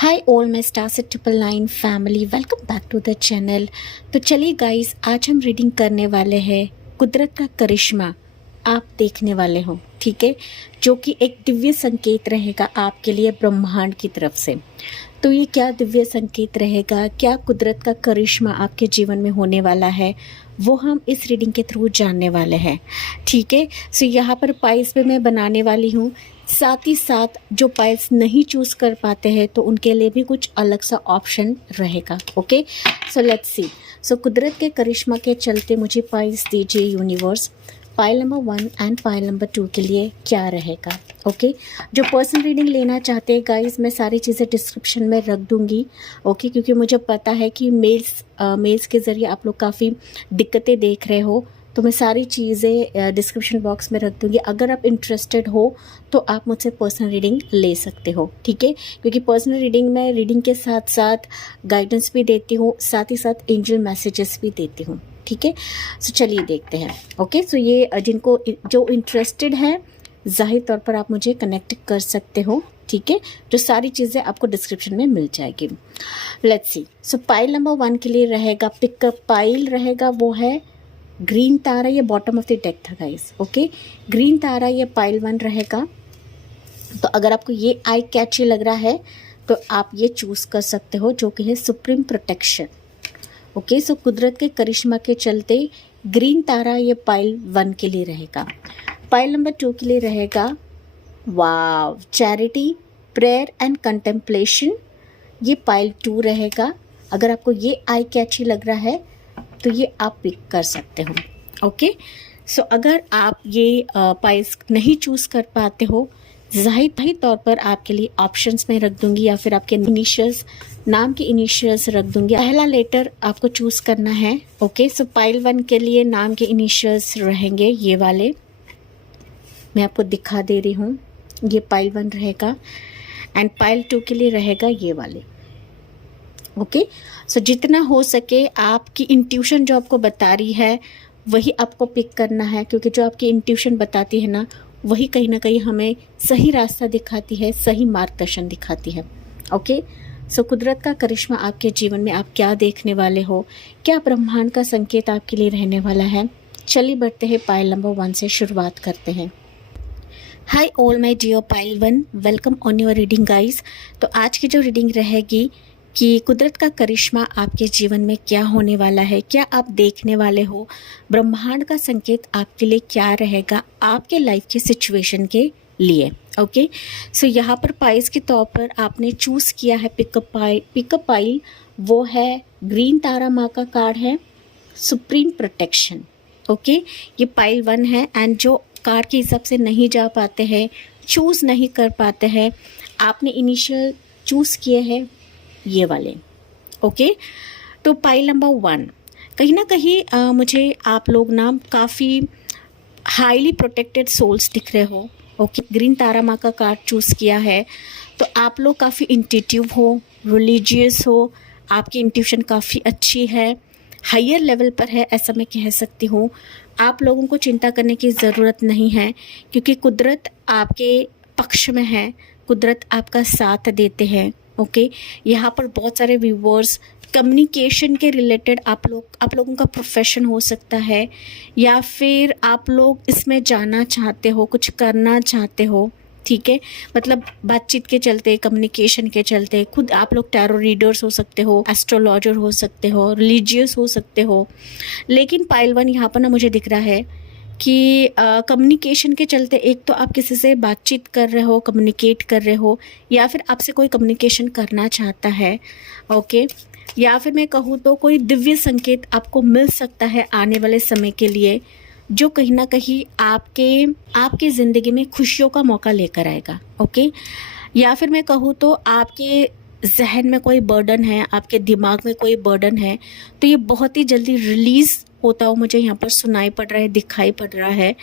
Hi all my stars at 999 family, welcome back to the channel. तो चलिए guys, आज हम रीडिंग करने वाले हैं कुदरत का करिश्मा आप देखने वाले हो, ठीक है, जो कि एक दिव्य संकेत रहेगा आपके लिए ब्रह्मांड की तरफ से। तो ये क्या दिव्य संकेत रहेगा, क्या कुदरत का करिश्मा आपके जीवन में होने वाला है, वो हम इस रीडिंग के थ्रू जानने वाले हैं, ठीक है। सो यहाँ पर पाइल्स पे मैं बनाने वाली हूँ, साथ ही साथ जो पाइल्स नहीं चूज़ कर पाते हैं तो उनके लिए भी कुछ अलग सा ऑप्शन रहेगा। ओके, सो लेट्स सी। सो कुदरत के करिश्मा के चलते मुझे पाइल्स दीजिए universe. Pile number 1 and pile number 2 के लिए क्या रहेगा। ओके, जो पर्सनल रीडिंग लेना चाहते हैं गाइस, मैं सारी चीज़ें डिस्क्रिप्शन में रख दूंगी। ओके, क्योंकि मुझे पता है कि मेल्स के ज़रिए आप लोग काफ़ी दिक्कतें देख रहे हो, तो मैं सारी चीज़ें डिस्क्रिप्शन बॉक्स में रख दूंगी। अगर आप इंटरेस्टेड हो तो आप मुझसे पर्सनल रीडिंग ले सकते हो, ठीक है। क्योंकि पर्सनल रीडिंग में रीडिंग के साथ साथ गाइडेंस भी देती हूँ, साथ ही साथ एंजल मैसेजेस भी देती हूँ, ठीक है। सो चलिए देखते हैं। ओके, सो ये जिनको जो इंटरेस्टेड है, जाहिर तौर पर आप मुझे कनेक्ट कर सकते हो, ठीक है। जो सारी चीज़ें आपको डिस्क्रिप्शन में मिल जाएगी। Let's see. So pile number 1 के लिए रहेगा, पिकअप पाइल रहेगा, वो है ग्रीन तारा। ये बॉटम ऑफ द डेक था गाइस। ओके, ग्रीन तारा ये पाइल 1 रहेगा। तो अगर आपको ये आई कैची लग रहा है तो आप ये चूज़ कर सकते हो, जो कि है सुप्रीम प्रोटेक्शन। ओके, सो कुदरत के करिश्मा के चलते ग्रीन तारा ये पाइल 1 के लिए रहेगा। पाइल नंबर 2 के लिए रहेगा वाव, चैरिटी, प्रेयर एंड कंटेम्पलेशन। ये पाइल 2 रहेगा। अगर आपको ये आई कैची लग रहा है तो ये आप पिक कर सकते हो। ओके, सो अगर आप ये पाइल्स नहीं चूज़ कर पाते हो, जाहिर तौर पर आपके लिए ऑप्शंस में रख दूंगी, या फिर आपके इनिशियल्स, नाम के इनिशियल्स रख दूंगी। पहला लेटर आपको चूज़ करना है। ओके, सो पाइल 1 के लिए नाम के इनिशियल्स रहेंगे ये वाले, मैं आपको दिखा दे रही हूँ। ये पाइल 1 रहेगा एंड पाइल 2 के लिए रहेगा ये वाले। ओके, सो जितना हो सके आपकी इंट्यूशन जो आपको बता रही है वही आपको पिक करना है, क्योंकि जो आपकी इंट्यूशन बताती है ना, वही कहीं ना कहीं हमें सही रास्ता दिखाती है, सही मार्गदर्शन दिखाती है। ओके, सो कुदरत का करिश्मा आपके जीवन में आप क्या देखने वाले हो, क्या ब्रह्मांड का संकेत आपके लिए रहने वाला है। चलिए बढ़ते हैं, पाइल नंबर 1 से शुरुआत करते हैं। Hi all my dear pile 1, welcome on your reading guys. तो आज की जो रीडिंग रहेगी कि कुदरत का करिश्मा आपके जीवन में क्या होने वाला है, क्या आप देखने वाले हो, ब्रह्मांड का संकेत आपके लिए क्या रहेगा आपके लाइफ के सिचुएशन के लिए। ओके, सो यहाँ पर पाइल्स के तौर पर आपने चूज़ किया है पिकअप पाइल, वो है ग्रीन तारा माँ का कार्ड है, सुप्रीम प्रोटेक्शन। ओके, ये पाइल 1 है एंड जो कार्ड के हिसाब से नहीं जा पाते हैं, चूज़ नहीं कर पाते हैं, आपने इनिशियल चूज़ किए हैं ये वाले। ओके, तो पाइल नंबर 1, कहीं ना कहीं मुझे आप लोग ना काफ़ी हाईली प्रोटेक्टेड सोल्स दिख रहे हो। ओके, ग्रीन तारा माँ का कार्ड चूज़ किया है तो आप लोग काफ़ी इंट्यूटिव हो, रिलीजियस हो, आपकी इंट्यूशन काफ़ी अच्छी है, हायर लेवल पर है, ऐसा मैं कह सकती हूँ। आप लोगों को चिंता करने की ज़रूरत नहीं है, क्योंकि कुदरत आपके पक्ष में है, कुदरत आपका साथ देते हैं। ओके, यहाँ पर बहुत सारे व्यूवर्स कम्युनिकेशन के रिलेटेड आप लोगों का प्रोफेशन हो सकता है, या फिर आप लोग इसमें जाना चाहते हो, कुछ करना चाहते हो, ठीक है। मतलब बातचीत के चलते, कम्युनिकेशन के चलते, खुद आप लोग टैरो रीडर्स हो सकते हो, एस्ट्रोलॉजर हो सकते हो, रिलीजियस हो सकते हो। लेकिन पाइल 1 यहाँ पर ना मुझे दिख रहा है कि कम्युनिकेशन के चलते, एक तो आप किसी से बातचीत कर रहे हो, कम्युनिकेट कर रहे हो, या फिर आपसे कोई कम्युनिकेशन करना चाहता है। ओके, या फिर मैं कहूँ तो कोई दिव्य संकेत आपको मिल सकता है आने वाले समय के लिए, जो कहीं ना कहीं आपके ज़िंदगी में खुशियों का मौका लेकर आएगा। ओके, या फिर मैं कहूँ तो आपके जहन में कोई बर्डन है, आपके दिमाग में कोई बर्डन है, तो ये बहुत ही जल्दी रिलीज़ होता हो मुझे यहाँ पर सुनाई पड़ रहा है, दिखाई पड़ रहा है।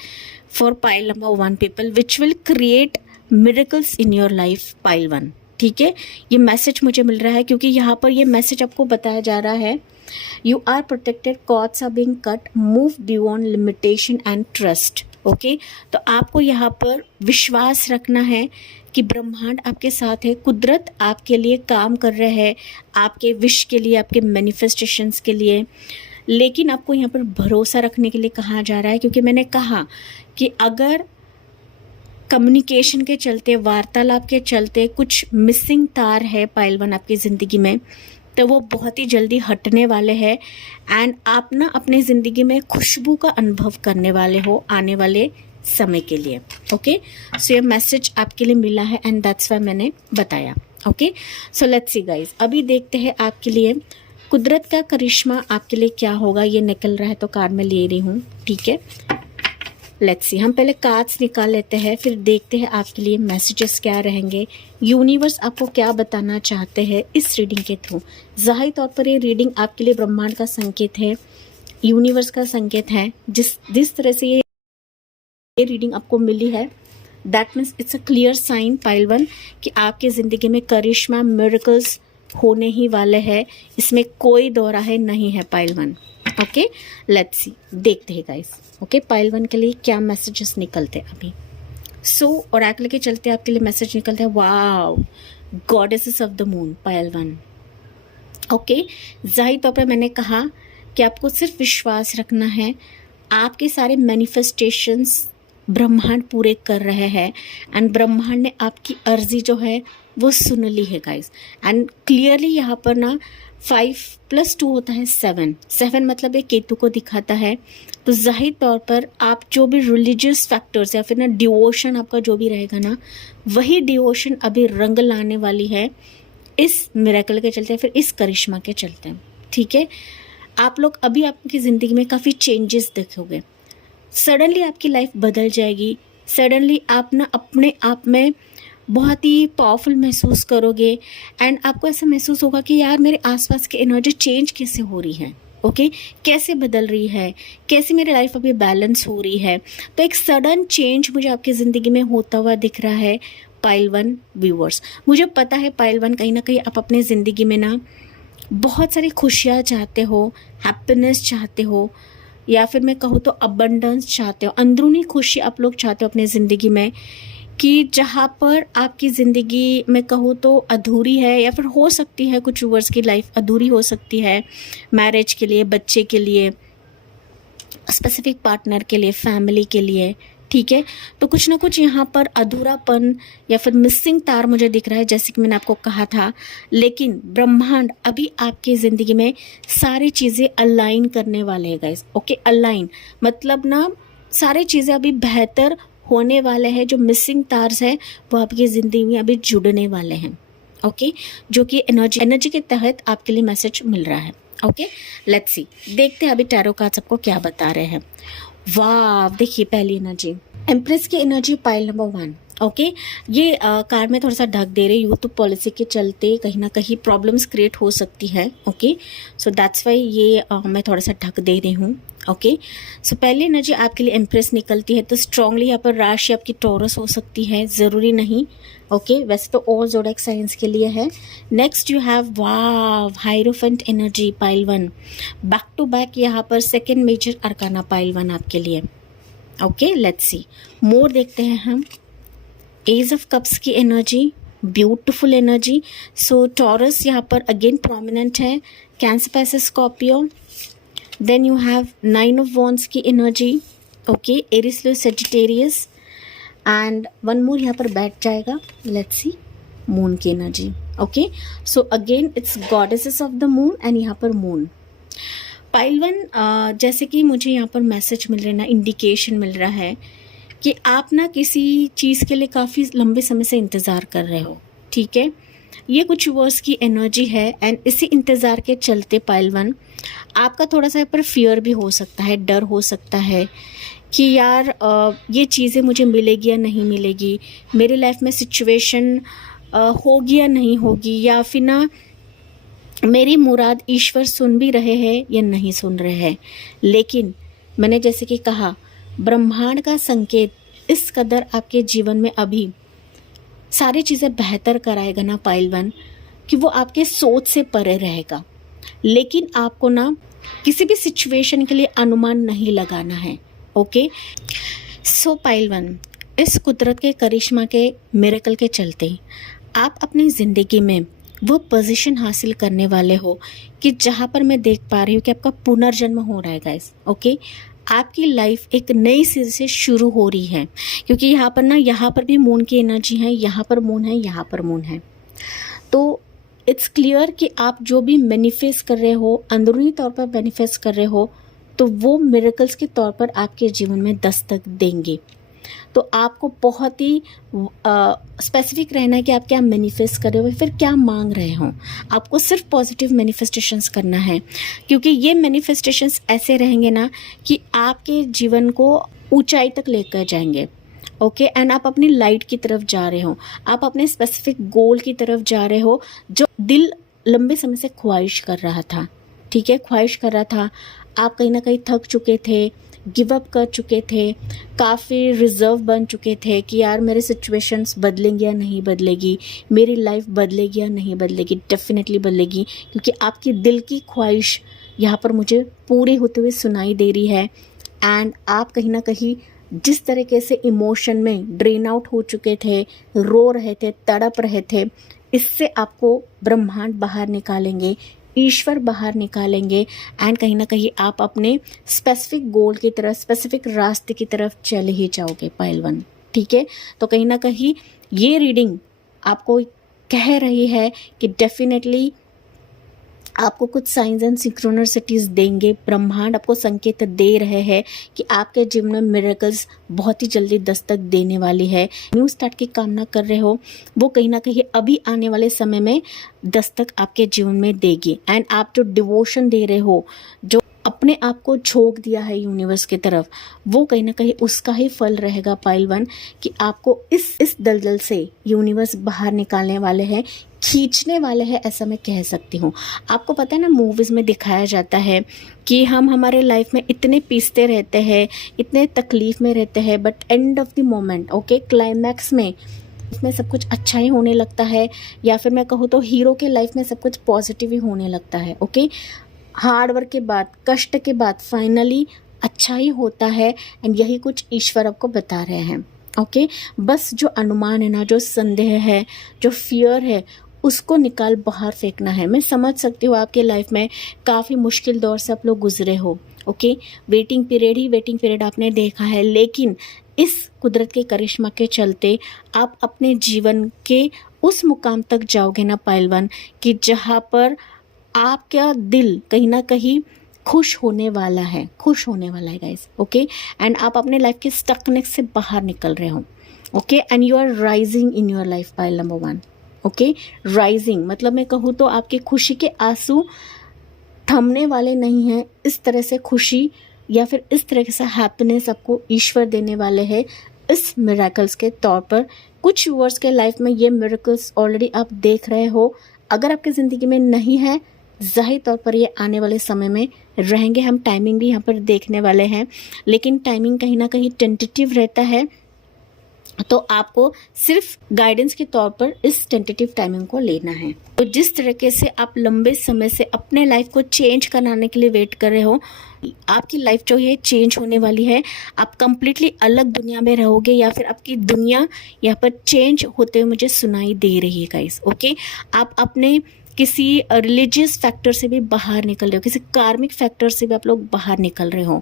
For pile number 1 people which will create miracles in your life, pile 1, ठीक है। ये मैसेज मुझे मिल रहा है, क्योंकि यहाँ पर ये मैसेज आपको बताया जा रहा है, you are protected, cords are being cut, move beyond limitation and trust. Okay, तो आपको यहाँ पर विश्वास रखना है कि ब्रह्मांड आपके साथ है, कुदरत आपके लिए काम कर रहे हैं, आपके विश के लिए, आपके मैनिफेस्टेशंस के लिए। लेकिन आपको यहाँ पर भरोसा रखने के लिए कहा जा रहा है, क्योंकि मैंने कहा कि अगर कम्युनिकेशन के चलते, वार्तालाप के चलते कुछ मिसिंग तार है पाइल वन आपकी ज़िंदगी में, तो वो बहुत ही जल्दी हटने वाले हैं एंड आप ना अपनी ज़िंदगी में खुशबू का अनुभव करने वाले हो आने वाले समय के लिए। ओके, सो ये मैसेज आपके लिए मिला है एंड दैट्स वाई मैंने बताया। Okay, so let's see guys, अभी देखते हैं आपके लिए कुदरत का करिश्मा आपके लिए क्या होगा। ये निकल रहा है तो कार्ड में ले रही हूँ, ठीक है। लेट्स सी, हम पहले कार्ड्स निकाल लेते हैं, फिर देखते हैं आपके लिए मैसेजेस क्या रहेंगे, यूनिवर्स आपको क्या बताना चाहते हैं इस रीडिंग के थ्रू। ज़ाहिर तौर पर ये रीडिंग आपके लिए ब्रह्मांड का संकेत है, यूनिवर्स का संकेत है। जिस तरह से ये रीडिंग आपको मिली है, that means it's a clear sign pile one कि आपकी ज़िंदगी में करिश्मा, मिरेकल्स होने ही वाले हैं, इसमें कोई दो राहे नहीं है pile one. Okay, let's see, देखते हैं गाइस। ओके, पाइल वन के लिए क्या मैसेजेस निकलते हैं अभी। सो ओरेकल के चलते आपके लिए मैसेज निकलते हैं, wow, goddesses of the moon pile one. Okay, जाहिर तौर पर मैंने कहा कि आपको सिर्फ विश्वास रखना है, आपके सारे मैनिफेस्टेशंस ब्रह्मांड पूरे कर रहे हैं एंड ब्रह्मांड ने आपकी अर्जी जो है वो सुन ली है गाइस। एंड क्लियरली यहाँ पर ना 5 + 2 होता है 7 मतलब ये केतु को दिखाता है। तो जाहिर तौर पर आप जो भी रिलीजियस फैक्टर्स या फिर ना डिवोशन आपका जो भी रहेगा ना, वही डिवोशन अभी रंग लाने वाली है इस मिरेकल के चलते, फिर इस करिश्मा के चलते, ठीक है। आप लोग अभी आपकी ज़िंदगी में काफ़ी चेंजेस देखोगे, सडनली आपकी लाइफ बदल जाएगी, सडनली आप ना अपने आप में बहुत ही पावरफुल महसूस करोगे एंड आपको ऐसा महसूस होगा कि यार मेरे आसपास की एनर्जी चेंज कैसे हो रही है, ओके, कैसे बदल रही है, कैसे मेरी लाइफ अभी बैलेंस हो रही है। तो एक सडन चेंज मुझे आपकी ज़िंदगी में होता हुआ दिख रहा है पाइल वन व्यूअर्स। मुझे पता है पाइल वन, कहीं ना कहीं आप अपनी ज़िंदगी में ना बहुत सारी खुशियाँ चाहते हो, हैप्पीनेस चाहते हो, या फिर मैं कहूँ तो अबंडेंस चाहते हो, अंदरूनी खुशी आप लोग चाहते हो अपनी ज़िंदगी में, कि जहाँ पर आपकी ज़िंदगी में कहूँ तो अधूरी है, या फिर हो सकती है कुछ व्यूअर्स की लाइफ अधूरी हो सकती है, मैरिज के लिए, बच्चे के लिए, स्पेसिफिक पार्टनर के लिए, फैमिली के लिए, ठीक है। तो कुछ ना कुछ यहाँ पर अधूरापन या फिर मिसिंग तार मुझे दिख रहा है, जैसे कि मैंने आपको कहा था। लेकिन ब्रह्मांड अभी आपकी ज़िंदगी में सारी चीज़ें अलाइन करने वाले हैं गाइस। ओके, अलाइन मतलब ना सारी चीज़ें अभी बेहतर होने वाले हैं। जो मिसिंग तार्स है वो आपकी ज़िंदगी में अभी जुड़ने वाले हैं, ओके, जो कि एनर्जी के तहत आपके लिए मैसेज मिल रहा है। ओके, लेट्स सी, देखते हैं अभी टैरो कार्ड्स आपको क्या बता रहे हैं। वाह, देखिए पहली एनर्जी एम्प्रेस की एनर्जी पाइल नंबर 1। ओके, ये कार्ड में थोड़ा सा ढक दे रही हूँ, तो पॉलिसी के चलते कहीं ना कहीं प्रॉब्लम्स क्रिएट हो सकती है। ओके, सो दैट्स वाई ये मैं थोड़ा सा ढक दे रही हूँ। ओके, सो पहली एनर्जी आपके लिए एम्प्रेस निकलती है, तो स्ट्रांगली यहाँ पर राशि आपकी टॉरस हो सकती है, ज़रूरी नहीं। ओके, वैसे तो और ज़ोडिएक साइंस के लिए है। Next you have wow, hierophant energy pile 1, back to back यहाँ पर सेकेंड मेजर अरकाना पाइल 1 आपके लिए। ओके, लेट्स सी मोर, देखते हैं हम। एज ऑफ कप्स की energy, beautiful energy. So Taurus यहाँ पर अगेन प्रोमिनेंट है, Cancer, Pisces, Scorpio. Then you have 9 of wands की energy, okay, Aries, Leo, Sagittarius, and one more यहाँ पर बैठ जाएगा। लेट्स सी मून की energy. Okay, so again it's goddesses of the moon and यहाँ पर moon. Pile 1 जैसे कि मुझे यहाँ पर मैसेज मिल रहा है ना, इंडिकेशन मिल रहा है कि आप ना किसी चीज़ के लिए काफ़ी लंबे समय से इंतज़ार कर रहे हो, ठीक है। ये कुछ वर्ड्स की एनर्जी है एंड इसी इंतज़ार के चलते पाइल 1 आपका थोड़ा सा पर फियर भी हो सकता है, डर हो सकता है कि यार ये चीज़ें मुझे मिलेगी या नहीं मिलेगी, मेरी लाइफ में सिचुएशन होगी या नहीं होगी, या फिर ना मेरी मुराद ईश्वर सुन भी रहे हैं या नहीं सुन रहे हैं। लेकिन मैंने जैसे कि कहा, ब्रह्मांड का संकेत इस कदर आपके जीवन में अभी सारी चीज़ें बेहतर कराएगा ना पाइल 1, कि वो आपके सोच से परे रहेगा। लेकिन आपको ना किसी भी सिचुएशन के लिए अनुमान नहीं लगाना है। ओके, सो पाइल वन, इस कुदरत के करिश्मा के मिरेकल के चलते आप अपनी ज़िंदगी में वो पोजीशन हासिल करने वाले हो कि जहाँ पर मैं देख पा रही हूँ कि आपका पुनर्जन्म हो रहा है गाइस। ओके, आपकी लाइफ एक नई सिरे से शुरू हो रही है, क्योंकि यहाँ पर ना, यहाँ पर भी मून की एनर्जी है, यहाँ पर मून है, यहाँ पर मून है। तो इट्स क्लियर कि आप जो भी मैनिफेस्ट कर रहे हो, अंदरूनी तौर पर मैनिफेस्ट कर रहे हो, तो वो मिरेकल्स के तौर पर आपके जीवन में दस्तक देंगे। तो आपको बहुत ही स्पेसिफिक रहना है कि आप क्या मैनिफेस्ट कर रहे हो, फिर क्या मांग रहे हो। आपको सिर्फ पॉजिटिव मैनिफेस्टेशंस करना है, क्योंकि ये मैनिफेस्टेशंस ऐसे रहेंगे ना कि आपके जीवन को ऊंचाई तक लेकर जाएंगे। ओके, एंड आप अपनी लाइट की तरफ जा रहे हो, आप अपने स्पेसिफिक गोल की तरफ जा रहे हो जो दिल लंबे समय से ख्वाहिश कर रहा था। ठीक है, ख्वाहिश कर रहा था। आप कहीं ना कहीं थक चुके थे, गिव अप कर चुके थे, काफ़ी रिजर्व बन चुके थे कि यार मेरे सिचुएशंस बदलेंगी या नहीं बदलेगी, मेरी लाइफ बदलेगी या नहीं बदलेगी। डेफिनेटली बदलेगी, क्योंकि आपकी दिल की ख्वाहिश यहाँ पर मुझे पूरी होते हुए सुनाई दे रही है। एंड आप कहीं ना कहीं जिस तरीके से इमोशन में ड्रेन आउट हो चुके थे, रो रहे थे, तड़प रहे थे, इससे आपको ब्रह्मांड बाहर निकालेंगे, ईश्वर बाहर निकालेंगे। एंड कहीं ना कहीं आप अपने स्पेसिफिक गोल की तरफ, स्पेसिफिक रास्ते की तरफ चले ही जाओगे पाइल वन। ठीक है, तो कहीं ना कहीं ये रीडिंग आपको कह रही है कि डेफिनेटली आपको कुछ साइंस एंड सिंक्रोनिसिटीज देंगे। ब्रह्मांड आपको संकेत दे रहे हैं कि आपके जीवन में मिरेकल्स बहुत ही जल्दी दस्तक देने वाली है। न्यू स्टार्ट की कामना कर रहे हो, वो कहीं ना कहीं अभी आने वाले समय में दस्तक आपके जीवन में देगी। एंड आप जो डिवोशन दे रहे हो, जो अपने आप को झोंक दिया है यूनिवर्स की तरफ, वो कहीं ना कहीं उसका ही फल रहेगा पाइल वन, कि आपको इस दलदल से यूनिवर्स बाहर निकालने वाले हैं, खींचने वाले हैं, ऐसा मैं कह सकती हूँ। आपको पता है ना, मूवीज़ में दिखाया जाता है कि हम हमारे लाइफ में इतने पीसते रहते हैं, इतने तकलीफ में रहते हैं, but end of the moment, okay, climax में इसमें सब कुछ अच्छा ही होने लगता है, या फिर मैं कहूँ तो हीरो के लाइफ में सब कुछ पॉजिटिव ही होने लगता है। ओके, हार्ड वर्क के बाद, कष्ट के बाद फाइनली अच्छा ही होता है। एंड यही कुछ ईश्वर आपको बता रहे हैं। ओके, बस जो अनुमान है ना, जो संदेह है, जो फियर है, उसको निकाल बाहर फेंकना है। मैं समझ सकती हूँ आपके लाइफ में काफ़ी मुश्किल दौर से आप लोग गुजरे हो। ओके, वेटिंग पीरियड आपने देखा है, लेकिन इस कुदरत के करिश्मा के चलते आप अपने जीवन के उस मुकाम तक जाओगे ना पाइल वन, कि जहाँ पर आपका दिल कहीं ना कहीं खुश होने वाला है गाइस। ओके, एंड आप अपने लाइफ के स्टकनेस से बाहर निकल रहे हो। Okay, and you are rising in your life pile number one. Okay, rising मतलब मैं कहूँ तो आपकी खुशी के आंसू थमने वाले नहीं हैं। इस तरह से खुशी या फिर इस तरह से हैप्पीनेस आपको ईश्वर देने वाले हैं इस मिरेकल्स के तौर पर। कुछ व्यूअर्स के लाइफ में ये मिरेकल्स ऑलरेडी आप देख रहे हो। अगर आपकी ज़िंदगी में नहीं है, ज़ाहिर तौर पर ये आने वाले समय में रहेंगे। हम टाइमिंग भी यहाँ पर देखने वाले हैं, लेकिन टाइमिंग कहीं ना कहीं टेंटेटिव रहता है, तो आपको सिर्फ गाइडेंस के तौर पर इस टेंटेटिव टाइमिंग को लेना है। तो जिस तरीके से आप लंबे समय से अपने लाइफ को चेंज कराने के लिए वेट कर रहे हो, आपकी लाइफ जो ये चेंज होने वाली है। आप कंप्लीटली अलग दुनिया में रहोगे, या फिर आपकी दुनिया यहाँ पर चेंज होते हुए मुझे सुनाई दे रही है गाइस। ओके, आप अपने किसी रिलीजियस फैक्टर से भी बाहर निकल रहे हो, किसी कार्मिक फैक्टर से भी आप लोग बाहर निकल रहे हो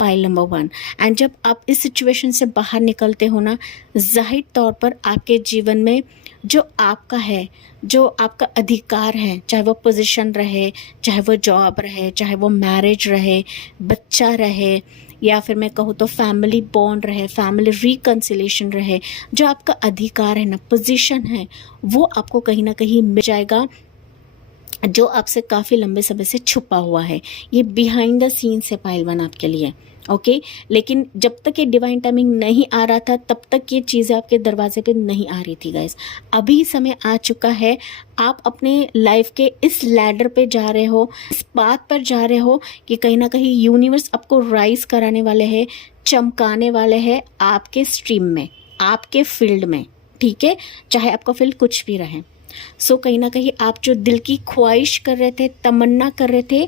पाइल नंबर वन। एंड जब आप इस सिचुएशन से बाहर निकलते हो ना, जाहिर तौर पर आपके जीवन में जो आपका है, जो आपका अधिकार है, चाहे वो पोजीशन रहे, चाहे वो जॉब रहे, चाहे वो मैरिज रहे, बच्चा रहे, या फिर मैं कहूँ तो फैमिली बॉन्ड रहे, फैमिली रिकन्सिलेशन रहे, जो आपका अधिकार है ना, पोजीशन है, वो आपको कहीं ना कहीं मिल जाएगा, जो आपसे काफ़ी लंबे समय से छुपा हुआ है। ये बिहाइंड द सीन्स है पाइल वन आपके लिए। ओके, लेकिन जब तक ये डिवाइन टाइमिंग नहीं आ रहा था, तब तक ये चीज़ें आपके दरवाजे पे नहीं आ रही थी गाइस। अभी समय आ चुका है, आप अपने लाइफ के इस लैडर पे जा रहे हो, इस बात पर जा रहे हो कि कहीं ना कहीं यूनिवर्स आपको राइज कराने वाले हैं, चमकाने वाले हैं आपके स्ट्रीम में, आपके फील्ड में। ठीक है, चाहे आपका फील्ड कुछ भी रहे। सो कहीं ना कहीं आप जो दिल की ख्वाहिश कर रहे थे, तमन्ना कर रहे थे,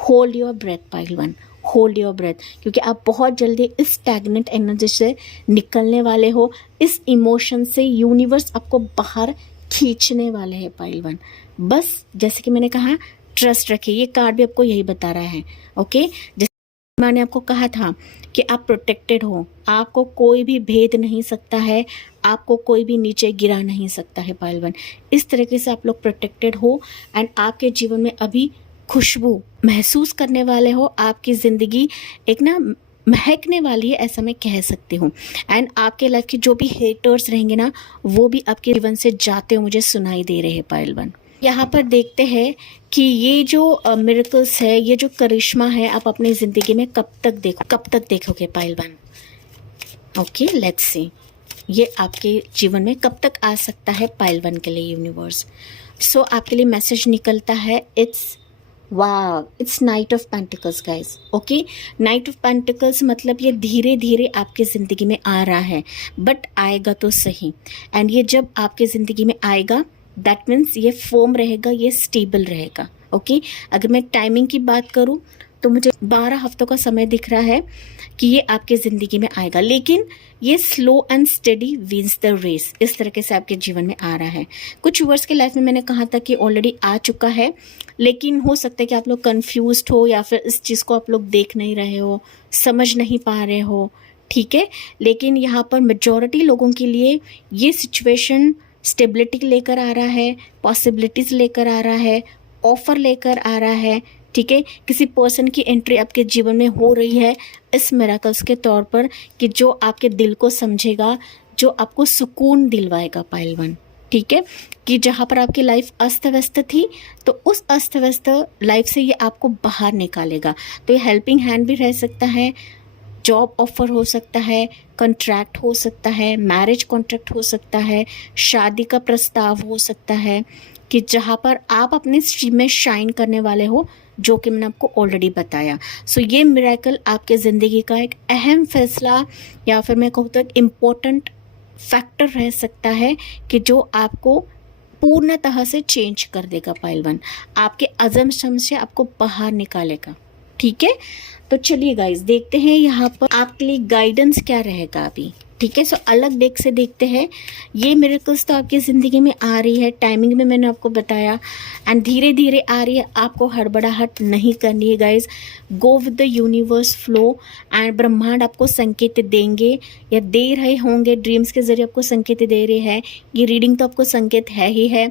hold your breath pile one, hold your breath, क्योंकि आप बहुत जल्दी इस स्टैग्नेंट एनर्जी से निकलने वाले हो। इस इमोशन से यूनिवर्स आपको बाहर खींचने वाले हैं पाइल 1। बस जैसे कि मैंने कहा, ट्रस्ट रखिए। ये कार्ड भी आपको यही बता रहा है। ओके, जैसे मैंने आपको कहा था कि आप प्रोटेक्टेड हो, आपको कोई भी भेद नहीं सकता है, आपको कोई भी नीचे गिरा नहीं सकता है पाइल 1। इस तरीके से आप लोग प्रोटेक्टेड हो एंड आपके जीवन में अभी खुशबू महसूस करने वाले हो। आपकी ज़िंदगी एक ना महकने वाली है, ऐसा मैं कह सकती हूँ। एंड आपके लाइफ के जो भी हेटर्स रहेंगे ना, वो भी आपके जीवन से जाते हुए मुझे सुनाई दे रहे हैं पाइल 1। यहाँ पर देखते हैं कि ये जो मिरेकल्स है, ये जो करिश्मा है, आप अपनी ज़िंदगी में कब तक देखोगे पाइल 1। ओके, लेट्स सी ये आपके जीवन में कब तक आ सकता है पाइल 1 के लिए यूनिवर्स। सो आपके लिए मैसेज निकलता है, it's night of pentacles guys. Okay, night of pentacles मतलब ये धीरे धीरे आपके ज़िंदगी में आ रहा है, बट आएगा तो सही। एंड ये जब आपके ज़िंदगी में आएगा, दैट मीन्स ये फर्म रहेगा, ये स्टेबल रहेगा। ओके, अगर मैं टाइमिंग की बात करूँ तो मुझे 12 हफ्तों का समय दिख रहा है कि ये आपके ज़िंदगी में आएगा, लेकिन ये slow and study wins the race, इस तरीके से आपके जीवन में आ रहा है। कुछ व्यूअर्स के लाइफ में मैंने कहा था कि ऑलरेडी आ चुका है, लेकिन हो सकता है कि आप लोग कन्फ्यूज्ड हो या फिर इस चीज़ को आप लोग देख नहीं रहे हो, समझ नहीं पा रहे हो। ठीक है, लेकिन यहाँ पर मेजॉरिटी लोगों के लिए ये सिचुएशन स्टेबिलिटी लेकर आ रहा है, पॉसिबिलिटीज़ लेकर आ रहा है, ऑफर लेकर आ रहा है। ठीक है, किसी पर्सन की एंट्री आपके जीवन में हो रही है इस मिरेकल्स के तौर पर, कि जो आपके दिल को समझेगा, जो आपको सुकून दिलवाएगा पाइल 1। ठीक है, कि जहाँ पर आपकी लाइफ अस्त व्यस्त थी, तो उस अस्त व्यस्त लाइफ से ये आपको बाहर निकालेगा। तो ये हेल्पिंग हैंड भी रह सकता है, जॉब ऑफर हो सकता है, कॉन्ट्रैक्ट हो सकता है, मैरिज कॉन्ट्रैक्ट हो सकता है, शादी का प्रस्ताव हो सकता है, कि जहाँ पर आप अपने स्ट्रीम में शाइन करने वाले हो, जो कि मैंने आपको ऑलरेडी बताया। सो ये मिरेकल आपके ज़िंदगी का एक अहम फैसला या फिर मैं कहूँ तो एक इम्पोर्टेंट फैक्टर रह सकता है, कि जो आपको पूर्णतः से चेंज कर देगा पाइल 1, आपके अजम्पशन से आपको बाहर निकालेगा। ठीक है, तो चलिए गाइस देखते हैं यहाँ पर आपके लिए गाइडेंस क्या रहेगा अभी। ठीक है, सो अलग देख से देखते हैं। ये मिरेकल्स तो आपकी ज़िंदगी में आ रही है, टाइमिंग में मैंने आपको बताया, एंड धीरे धीरे आ रही है। आपको हड़बड़ाहट नहीं करनी है guys, go with the universe flow. And ब्रह्मांड आपको संकेत देंगे या दे रहे होंगे, ड्रीम्स के जरिए आपको संकेत दे रहे हैं। ये रीडिंग तो आपको संकेत है ही है।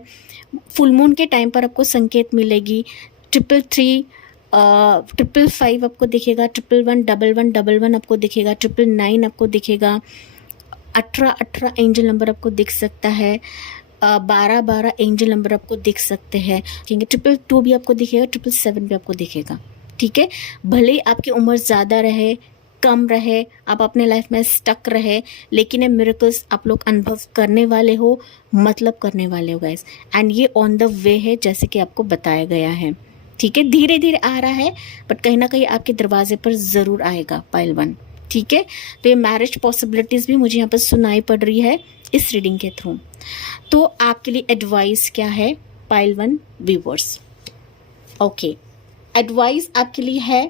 फुल मून के टाइम पर आपको संकेत मिलेगी। 333 555 आपको दिखेगा, 111 आपको दिखेगा, 999 आपको दिखेगा, 18 एंजल नंबर आपको दिख सकता है, 12 एंजल नंबर आपको दिख सकते हैं। 222 भी आपको दिखेगा, 777 भी आपको दिखेगा। ठीक है, भले ही आपकी उम्र ज़्यादा रहे कम रहे, आप अपने लाइफ में स्टक रहे, लेकिन ये मिरेकल्स आप लोग अनुभव करने वाले हो, मतलब करने वाले हो गाइस। एंड ये ऑन द वे है, जैसे कि आपको बताया गया है। ठीक है, धीरे धीरे आ रहा है, बट कहीं ना कहीं आपके दरवाजे पर ज़रूर आएगा पाइल 1। ठीक है, तो ये मैरिज पॉसिबिलिटीज़ भी मुझे यहाँ पर सुनाई पड़ रही है इस रीडिंग के थ्रू। तो आपके लिए एडवाइस क्या है पाइल 1 व्यूअर्स? ओके, एडवाइस आपके लिए है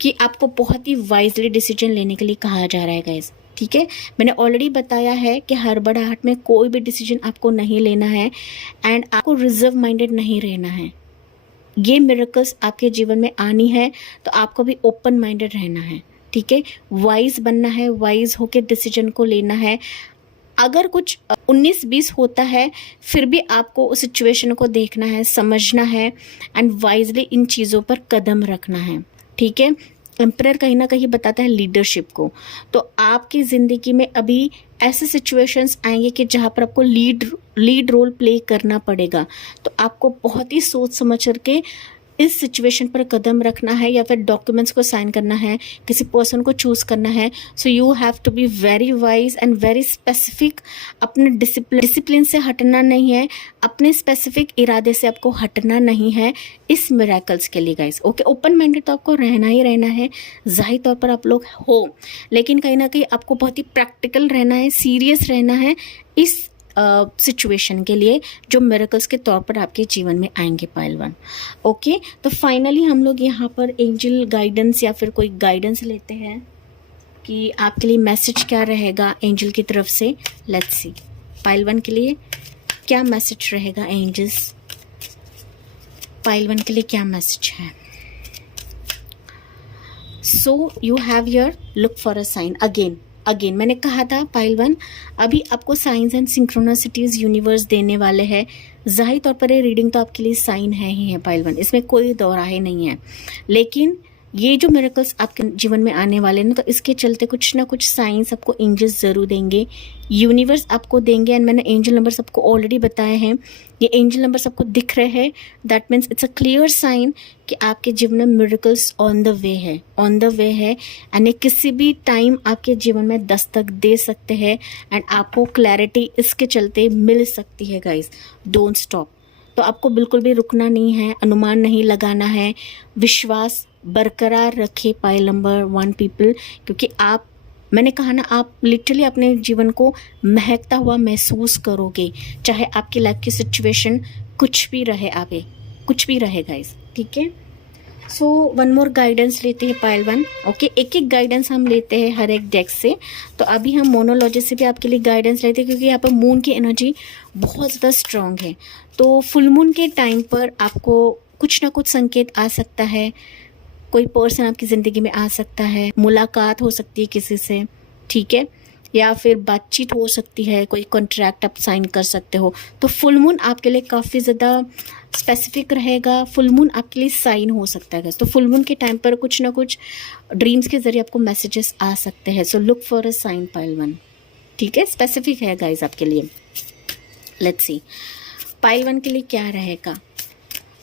कि आपको बहुत ही वाइजली डिसीजन लेने के लिए कहा जा रहा है गाइस। ठीक है, मैंने ऑलरेडी बताया है कि हड़बड़ाहट में कोई भी डिसीजन आपको नहीं लेना है, एंड आपको रिजर्व माइंडेड नहीं रहना है। ये मिरेकल्स आपके जीवन में आनी है, तो आपको भी ओपन माइंडेड रहना है। ठीक है, वाइज बनना है, वाइज होकर डिसीजन को लेना है। अगर कुछ 19-20 होता है, फिर भी आपको उस सिचुएशन को देखना है, समझना है, एंड वाइजली इन चीज़ों पर कदम रखना है। ठीक है, एम्परर कहीं ना कहीं बताता है लीडरशिप को। तो आपकी ज़िंदगी में अभी ऐसे सिचुएशंस आएंगे कि जहाँ पर आपको लीड रोल प्ले करना पड़ेगा। तो आपको बहुत ही सोच समझ करके इस सिचुएशन पर कदम रखना है, या फिर डॉक्यूमेंट्स को साइन करना है, किसी पर्सन को चूज़ करना है। So you have to be very wise and very specific. अपने डिसिप्लिन से हटना नहीं है, अपने स्पेसिफिक इरादे से आपको हटना नहीं है इस मिरेकल्स के लिए गाइस। ओके, ओपन माइंडेड तो आपको रहना ही रहना है, ज़ाहिर तौर पर आप लोग हो, लेकिन कहीं ना कहीं आपको बहुत ही प्रैक्टिकल रहना है, सीरियस रहना है इस सिचुएशन के लिए जो मिरेकल्स के तौर पर आपके जीवन में आएंगे पाइल 1। ओके, तो फाइनली हम लोग यहाँ पर एंजल गाइडेंस या फिर कोई गाइडेंस लेते हैं कि आपके लिए मैसेज क्या रहेगा एंजल की तरफ से। लेट्स सी पाइल 1 के लिए क्या मैसेज रहेगा एंजल्स, पाइल 1 के लिए क्या मैसेज है। So you have your look for a sign. Again मैंने कहा था पाइल 1 अभी आपको साइंस एंड सिंक्रोनिसिटीज यूनिवर्स देने वाले हैं। जाहिर तौर पर ये रीडिंग तो आपके लिए साइन है ही है पाइल 1, इसमें कोई दोराहे नहीं है। लेकिन ये जो मिरेकल्स आपके जीवन में आने वाले हैं ना, तो इसके चलते कुछ ना कुछ साइंस आपको एंजल्स ज़रूर देंगे, यूनिवर्स आपको देंगे। एंड मैंने एंजल नंबर सबको ऑलरेडी बताए हैं, ये एंजल नंबर सबको दिख रहे हैं। That means it's a clear sign कि आपके जीवन में मिरेकल्स ऑन द वे है एंड ये किसी भी टाइम आपके जीवन में दस्तक दे सकते हैं एंड आपको क्लैरिटी इसके चलते मिल सकती है गाइज। Don't stop. तो आपको बिल्कुल भी रुकना नहीं है, अनुमान नहीं लगाना है, विश्वास बरकरार रखे पाइल नंबर 1 पीपल, क्योंकि आप, मैंने कहा ना, आप लिटरली अपने जीवन को महकता हुआ महसूस करोगे, चाहे आपकी लाइफ की सिचुएशन कुछ भी रहे, आगे कुछ भी रहे गाइस। ठीक है, सो वन मोर गाइडेंस लेते हैं पाइल 1। ओके, एक गाइडेंस हम लेते हैं हर एक डेक से। तो अभी हम मोनोलॉजी से भी आपके लिए गाइडेंस लेते हैं, क्योंकि यहाँ पर मून की एनर्जी बहुत ज़्यादा स्ट्रांग है। तो फुल मून के टाइम पर आपको कुछ ना कुछ संकेत आ सकता है, कोई पर्सन आपकी ज़िंदगी में आ सकता है, मुलाकात हो सकती है किसी से, ठीक है, या फिर बातचीत हो सकती है, कोई कॉन्ट्रैक्ट आप साइन कर सकते हो। तो फुल मून आपके लिए काफ़ी ज़्यादा स्पेसिफिक रहेगा, फुल मून आपके लिए साइन हो सकता है। तो फुल मून के टाइम पर कुछ ना कुछ ड्रीम्स के ज़रिए आपको मैसेजेस आ सकते हैं। So look for a sign pile 1। ठीक है, स्पेसिफिक है गाइज आपके लिए। लेट्स सी पाइल 1 के लिए क्या रहेगा।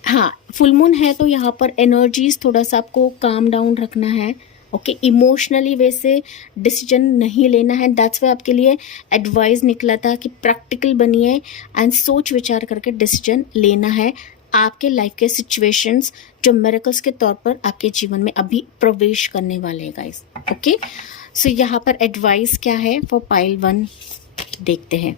हाँ, फुल मून है तो यहाँ पर एनर्जीज थोड़ा सा आपको काम डाउन रखना है। ओके, इमोशनली वैसे डिसीजन नहीं लेना है। दैट्स वाई आपके लिए एडवाइस निकला था कि प्रैक्टिकल बनिए एंड सोच विचार करके डिसीजन लेना है। आपके लाइफ के सिचुएशंस जो मिरेकल्स के तौर पर आपके जीवन में अभी प्रवेश करने वाले हैं गाइस। ओके, सो यहाँ पर एडवाइस क्या है फॉर पाइल 1 देखते हैं।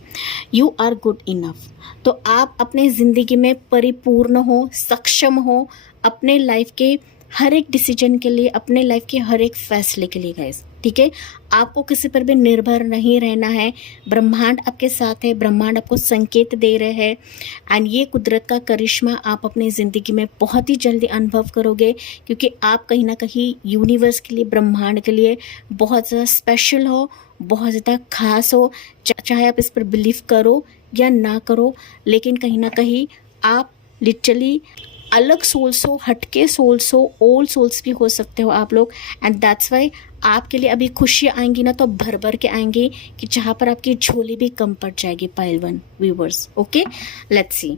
You are good enough. तो आप अपने ज़िंदगी में परिपूर्ण हो, सक्षम हो अपने लाइफ के हर एक डिसीजन के लिए, अपने लाइफ के हर एक फैसले के लिए गाइस। ठीक है, आपको किसी पर भी निर्भर नहीं रहना है। ब्रह्मांड आपके साथ है, ब्रह्मांड आपको संकेत दे रहे हैं एंड ये कुदरत का करिश्मा आप अपनी ज़िंदगी में बहुत ही जल्दी अनुभव करोगे, क्योंकि आप कहीं ना कहीं यूनिवर्स के लिए, ब्रह्मांड के लिए बहुत ज़्यादा स्पेशल हो, बहुत ज़्यादा खास हो। चाहे आप इस पर बिलीव करो या ना करो, लेकिन कहीं ना कहीं आप लिटरली अलग सोल्स हो, हटके सोल्स हो, ओल्ड सोल्स भी हो सकते हो आप लोग। एंड दैट्स वाई आपके लिए अभी खुशियाँ आएंगी ना, तो भर भर के आएंगी कि जहाँ पर आपकी झोली भी कम पड़ जाएगी pile 1 viewers. Okay, let's see.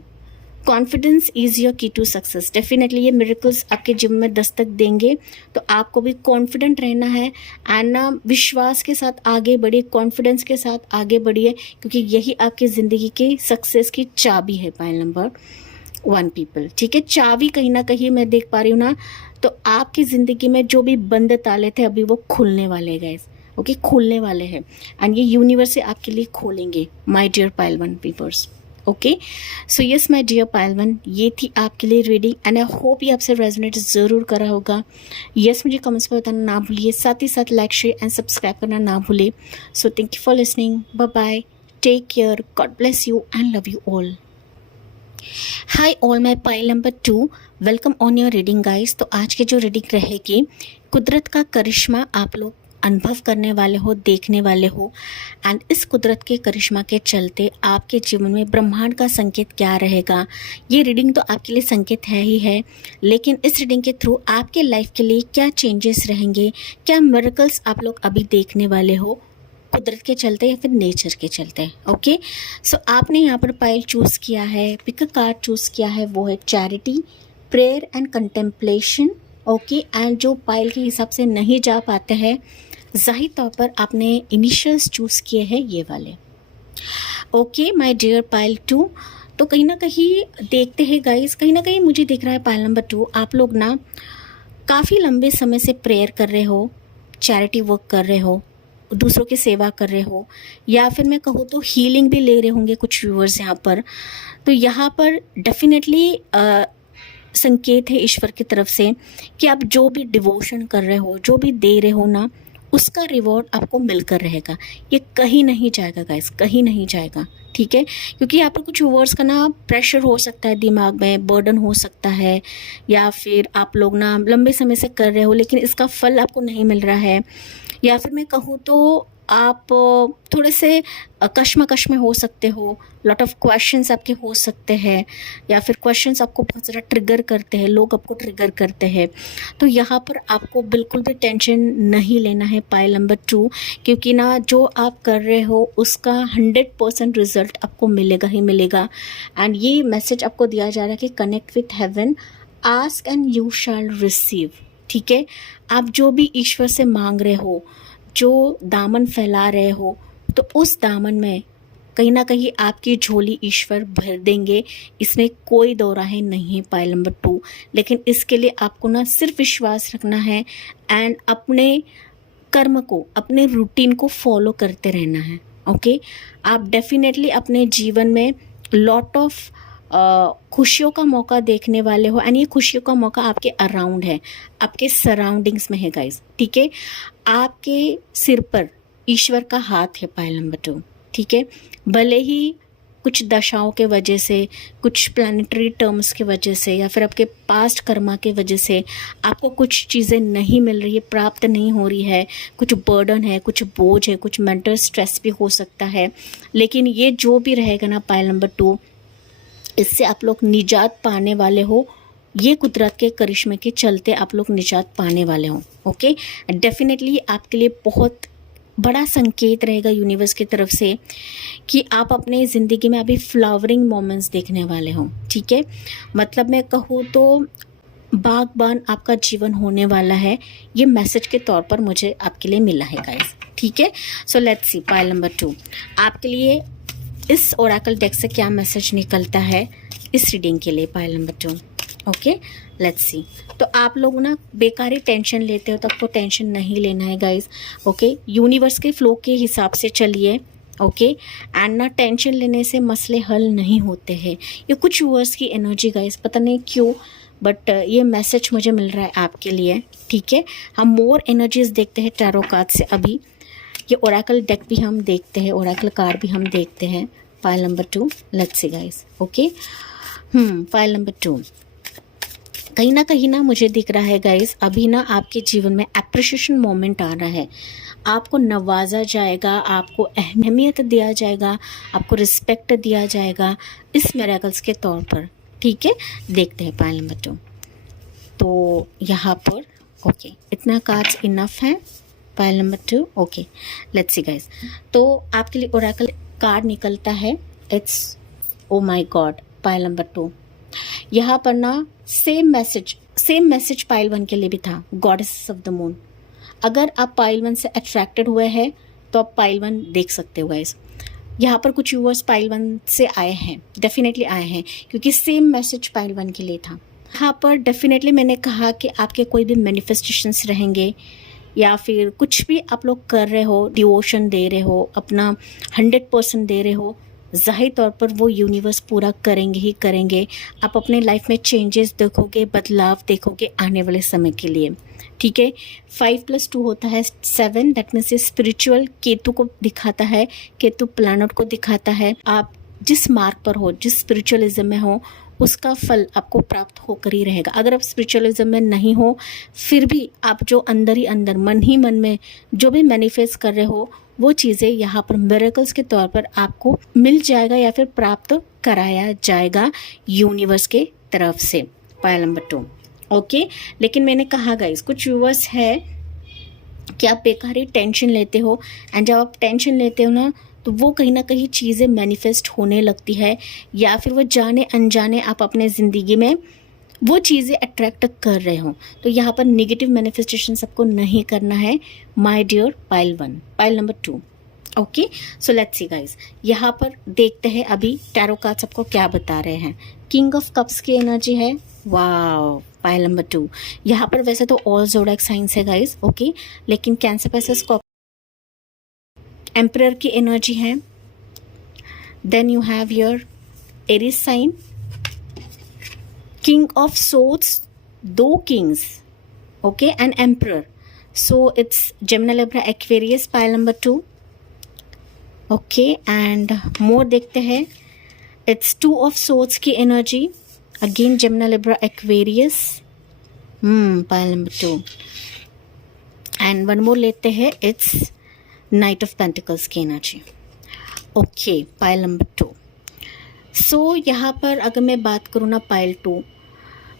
Confidence is your की टू सक्सेस। डेफिनेटली ये मिरेकल्स आपके जीवन में दस्तक देंगे, तो आपको भी कॉन्फिडेंट रहना है एंड ना विश्वास के साथ आगे बढ़िए, कॉन्फिडेंस के साथ आगे बढ़िए, क्योंकि यही आपकी ज़िंदगी की सक्सेस की चाबी है पाइल नंबर 1 पीपल। ठीक है, चाबी कहीं ना कहीं मैं देख पा रही हूँ ना, तो आपकी ज़िंदगी में जो भी बंद ताले थे अभी वो खुलने वाले हैं गाइस। ओके, खुलने वाले हैं एंड ये यूनिवर्स से आपके लिए खोलेंगे my dear pile 1 peoples. Okay, so yes my dear pile 1, ये थी आपके लिए रीडिंग एंड आई होप ये आपसे रेजोनेट ज़रूर करा होगा। यस, मुझे कमेंट्स में बताना ना भूलिए, साथ ही साथ लाइक, शेयर एंड सब्सक्राइब करना ना भूलिए। So thank you for listening, bye bye, take care, God bless you and love you all. Hi all, my pile number 2, welcome on your reading guys. तो आज की जो रीडिंग रहेगी, कुदरत का करिश्मा आप लोग अनुभव करने वाले हो, देखने वाले हो एंड इस कुदरत के करिश्मा के चलते आपके जीवन में ब्रह्मांड का संकेत क्या रहेगा। ये रीडिंग तो आपके लिए संकेत है ही है, लेकिन इस रीडिंग के थ्रू आपके लाइफ के लिए क्या चेंजेस रहेंगे, क्या मिरेकल्स आप लोग अभी देखने वाले हो कुदरत के चलते या फिर नेचर के चलते। ओके, सो आपने यहाँ पर पाइल चूज़ किया है, पिक अ कार्ड चूज़ किया है, वो है charity, prayer and contemplation. Okay, and जो पाइल के हिसाब से नहीं जा पाते हैं, ज़ाहिर तौर पर आपने इनिशियल्स चूज़ किए हैं ये वाले। ओके माय डियर पाइल 2, तो कहीं ना कहीं देखते हैं गाइस, कहीं ना कहीं मुझे दिख रहा है पाइल नंबर 2 आप लोग ना काफ़ी लंबे समय से प्रेयर कर रहे हो, चैरिटी वर्क कर रहे हो, दूसरों की सेवा कर रहे हो, या फिर मैं कहूँ तो हीलिंग भी ले रहे होंगे कुछ व्यूअर्स यहाँ पर। तो यहाँ पर डेफिनेटली संकेत है ईश्वर की तरफ से कि आप जो भी डिवोशन कर रहे हो, जो भी दे रहे हो ना, उसका रिवॉर्ड आपको मिलकर रहेगा। ये कहीं नहीं जाएगा गाइस, कहीं नहीं जाएगा, ठीक है। क्योंकि यहाँ पर कुछ व्यूअर्स का ना प्रेशर हो सकता है, दिमाग में बर्डन हो सकता है, या फिर आप लोग ना लंबे समय से कर रहे हो लेकिन इसका फल आपको नहीं मिल रहा है, या फिर मैं कहूँ तो आप थोड़े से कश्मकश में हो सकते हो, लॉट ऑफ क्वेश्चंस आपके हो सकते हैं, या फिर क्वेश्चंस आपको बहुत ज़्यादा ट्रिगर करते हैं, लोग आपको ट्रिगर करते हैं। तो यहाँ पर आपको बिल्कुल भी टेंशन नहीं लेना है पाइल नंबर 2, क्योंकि ना जो आप कर रहे हो उसका 100% रिजल्ट आपको मिलेगा ही मिलेगा। एंड ये मैसेज आपको दिया जा रहा है कि connect with heaven, ask and you shall receive, ठीक है। आप जो भी ईश्वर से मांग रहे हो, जो दामन फैला रहे हो, तो उस दामन में कहीं ना कहीं आपकी झोली ईश्वर भर देंगे, इसमें कोई दो राहें नहीं है पाइल नंबर 2। लेकिन इसके लिए आपको ना सिर्फ विश्वास रखना है एंड अपने कर्म को, अपने रूटीन को फॉलो करते रहना है, ओके। आप डेफिनेटली अपने जीवन में लॉट ऑफ खुशियों का मौका देखने वाले हो, एंड ये खुशियों का मौका आपके अराउंड है, आपके सराउंडिंग्स में है गाइस, ठीक है। आपके सिर पर ईश्वर का हाथ है पाइल नंबर 2, ठीक है। भले ही कुछ दशाओं के वजह से, कुछ प्लानिटरी टर्म्स के वजह से, या फिर आपके पास्ट कर्मा के वजह से आपको कुछ चीज़ें नहीं मिल रही है, प्राप्त नहीं हो रही है, कुछ बर्डन है, कुछ बोझ है, कुछ मेंटल स्ट्रेस भी हो सकता है। लेकिन ये जो भी रहेगा ना पाइल नंबर 2, इससे आप लोग निजात पाने वाले हो। ये कुदरत के करिश्मे के चलते आप लोग निजात पाने वाले हो, ओके। डेफिनेटली आपके लिए बहुत बड़ा संकेत रहेगा यूनिवर्स की तरफ से कि आप अपने ज़िंदगी में अभी फ्लावरिंग मोमेंट्स देखने वाले हो, ठीक है। मतलब मैं कहूँ तो बागबान आपका जीवन होने वाला है, ये मैसेज के तौर पर मुझे आपके लिए मिला है गाइस, ठीक है। सो लेट्स सी पाइल नंबर 2 आपके लिए इस ओरेकल डेक से क्या मैसेज निकलता है इस रीडिंग के लिए pile number 2, okay. Let's see. तो आप लोग ना बेकारी टेंशन लेते हो तो आपको टेंशन नहीं लेना है गाइस, ओके। यूनिवर्स के फ्लो के हिसाब से चलिए, ओके। एंड ना टेंशन लेने से मसले हल नहीं होते हैं। ये कुछ व्यूअर्स की एनर्जी गाइस, पता नहीं क्यों बट ये मैसेज मुझे मिल रहा है आपके लिए, ठीक है। हम मोर एनर्जीज देखते हैं टैरो कार्ड से। अभी ये ओरेकल डेक भी हम देखते हैं, ओरेकल कार्ड भी हम देखते हैं pile number 2। Let's see guys, okay. Pile number 2 कहीं ना मुझे दिख रहा है गाइस, अभी ना आपके जीवन में एप्रिशिएशन मोमेंट आ रहा है। आपको नवाजा जाएगा, आपको अहमियत दिया जाएगा, आपको रिस्पेक्ट दिया जाएगा इस मिरेकल्स के तौर पर, ठीक है। देखते हैं पाइल नंबर 2। तो यहाँ पर ओके, इतना कार्ड्स इनफ है pile number 2, okay. Let's see guys. तो आपके लिए ओरेकल कार्ड निकलता है, it's oh my God pile number 2। यहाँ पर ना सेम मैसेज पाइल 1 के लिए भी था, गॉडेस ऑफ द मून। अगर आप पाइल 1 से अट्रैक्टेड हुए हैं तो आप पाइल 1 देख सकते हो गाइस। यहाँ पर कुछ व्यूअर्स पाइल 1 से आए हैं, डेफिनेटली आए हैं, क्योंकि सेम मैसेज पाइल 1 के लिए था। यहाँ पर डेफिनेटली मैंने कहा कि आपके कोई भी मैनिफेस्टेशंस रहेंगे, या फिर कुछ भी आप लोग कर रहे हो, डिवोशन दे रहे हो, अपना 100% दे रहे हो, ज़ाहिर तौर पर वो यूनिवर्स पूरा करेंगे ही करेंगे। आप अपने लाइफ में चेंजेस देखोगे, बदलाव देखोगे आने वाले समय के लिए, ठीक है। 5 + 2 होता है 7, दैट मीन्स ये स्पिरिचुअल केतु को दिखाता है, केतु प्लैनेट को दिखाता है। आप जिस मार्ग पर हो, जिस स्पिरिचुअलिज्म में हो, उसका फल आपको प्राप्त होकर ही रहेगा। अगर आप स्पिरिचुअलिज्म में नहीं हो, फिर भी आप जो अंदर ही अंदर मन ही मन में जो भी मैनिफेस्ट कर रहे हो, वो चीज़ें यहाँ पर मिरेकल्स के तौर पर आपको मिल जाएगा या फिर प्राप्त कराया जाएगा यूनिवर्स के तरफ से पाइल नंबर 2, ओके। लेकिन मैंने कहा गाइस, कुछ व्यूअर्स है कि आप बेकार ही टेंशन लेते हो, एंड जब आप टेंशन लेते हो ना, तो वो कहीं ना कहीं चीज़ें मैनिफेस्ट होने लगती है, या फिर वो जाने अनजाने आप अपने ज़िंदगी में वो चीज़ें अट्रैक्ट कर रहे हो। तो यहाँ पर नेगेटिव मैनिफेस्टेशन सबको नहीं करना है my dear pile 1, pile number 2, okay. So let's see guys, यहाँ पर देखते हैं अभी टैरो कार्ड्स आपको क्या बता रहे हैं। किंग ऑफ कप्स की एनर्जी है, वाव पाइल नंबर 2। यहाँ पर वैसे तो ऑल ज़ोडिएक साइंस है गाइस, ओके। लेकिन कैंसर, पाइसेस, एम्परर की एनर्जी है। Then you have your Aries sign, king of swords, 2 kings, okay, and emperor. So it's Gemini, Libra, Aquarius, pile number 2, okay. And more देखते हैं, it's 2 of swords की energy, again Gemini, Libra, Aquarius, pile number 2। And one मोर लेते हैं, it's night of pentacles की energy, okay, pile number 2। सो यहाँ पर अगर मैं बात करूँ ना पाइल 2,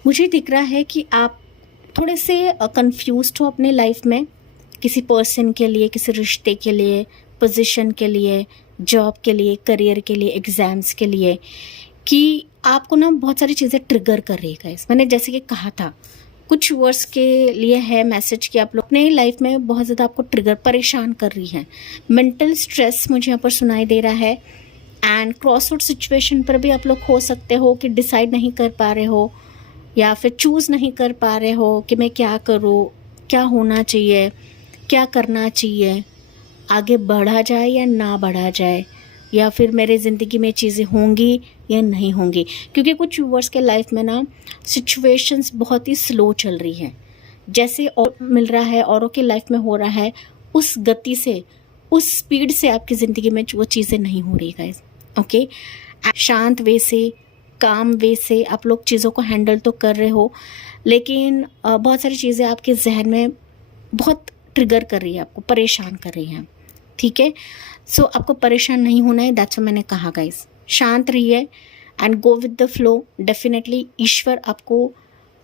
मुझे दिख रहा है कि आप थोड़े से कंफ्यूज्ड हो अपने लाइफ में, किसी पर्सन के लिए, किसी रिश्ते के लिए, पोजीशन के लिए, जॉब के लिए, करियर के लिए, एग्ज़ाम्स के लिए, कि आपको ना बहुत सारी चीज़ें ट्रिगर कर रही है गाइस। मैंने जैसे कि कहा था, कुछ वर्ड्स के लिए है मैसेज कि आप लोग अपने लाइफ में बहुत ज़्यादा आपको ट्रिगर, परेशान कर रही हैं। मेंटल स्ट्रेस मुझे यहाँ पर सुनाई दे रहा है। एंड क्रॉसरोड सिचुएशन पर भी आप लोग हो सकते हो कि डिसाइड नहीं कर पा रहे हो, या फिर चूज़ नहीं कर पा रहे हो कि मैं क्या करूँ, क्या होना चाहिए, क्या करना चाहिए, आगे बढ़ा जाए या ना बढ़ा जाए, या फिर मेरे ज़िंदगी में चीज़ें होंगी या नहीं होंगी। क्योंकि कुछ व्यूअर्स के लाइफ में ना सिचुएशंस बहुत ही स्लो चल रही हैं, जैसे और मिल रहा है, औरों की लाइफ में हो रहा है, उस गति से, उस स्पीड से आपकी ज़िंदगी में वो चीज़ें नहीं हो रही गाइस, ओके। शांत वे से, काम वे से आप लोग चीज़ों को हैंडल तो कर रहे हो, लेकिन बहुत सारी चीज़ें आपके जहन में बहुत ट्रिगर कर रही है, आपको परेशान कर रही हैं, ठीक है। सो आपको परेशान नहीं होना है, दैट्स मैंने कहा गाइस। शांत रहिए and go with the flow. Definitely ईश्वर आपको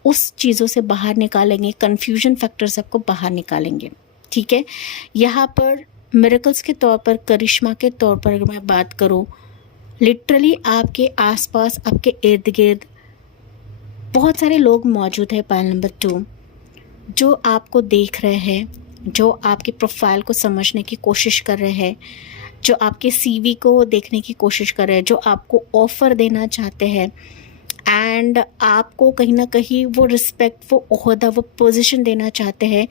उस चीज़ों से बाहर निकालेंगे, कन्फ्यूजन फैक्टर से आपको बाहर निकालेंगे, ठीक है। यहाँ पर मिरेकल्स के तौर पर, करिश्मा के तौर पर अगर मैं बात करूँ, लिटरली आपके आसपास, आपके इर्द गिर्द बहुत सारे लोग मौजूद हैं, पाइल नंबर 2, जो आपको देख रहे हैं, जो आपकी प्रोफाइल को समझने की कोशिश कर रहे हैं, जो आपके सीवी को देखने की कोशिश कर रहे हैं, जो आपको ऑफ़र देना चाहते हैं, एंड आपको कहीं ना कहीं वो रिस्पेक्ट, वो ओहदा, वो पोजीशन देना चाहते हैं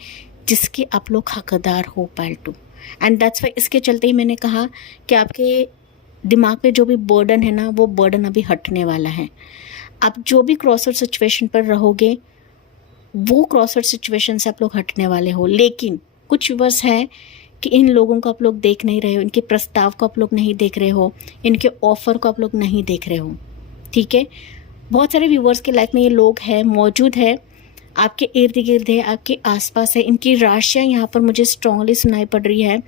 जिसके आप लोग हकदार हो, पाइल 2। एंड दैट्स वाई, इसके चलते ही मैंने कहा कि आपके दिमाग पे जो भी बर्डन है ना, वो बर्डन अभी हटने वाला है। आप जो भी क्रॉसरोड सिचुएशन पर रहोगे, वो क्रॉसरोड सिचुएशन से आप लोग हटने वाले हो। लेकिन कुछ व्यूअर्स है कि इन लोगों को आप लोग देख नहीं रहे हो, इनके प्रस्ताव को आप लोग नहीं देख रहे हो, इनके ऑफ़र को आप लोग नहीं देख रहे हो, ठीक है। बहुत सारे व्यूअर्स के लाइफ में ये लोग हैं, मौजूद है, आपके इर्द गिर्द है, आपके आसपास है। इनकी राशियाँ यहाँ पर मुझे स्ट्रांगली सुनाई पड़ रही है,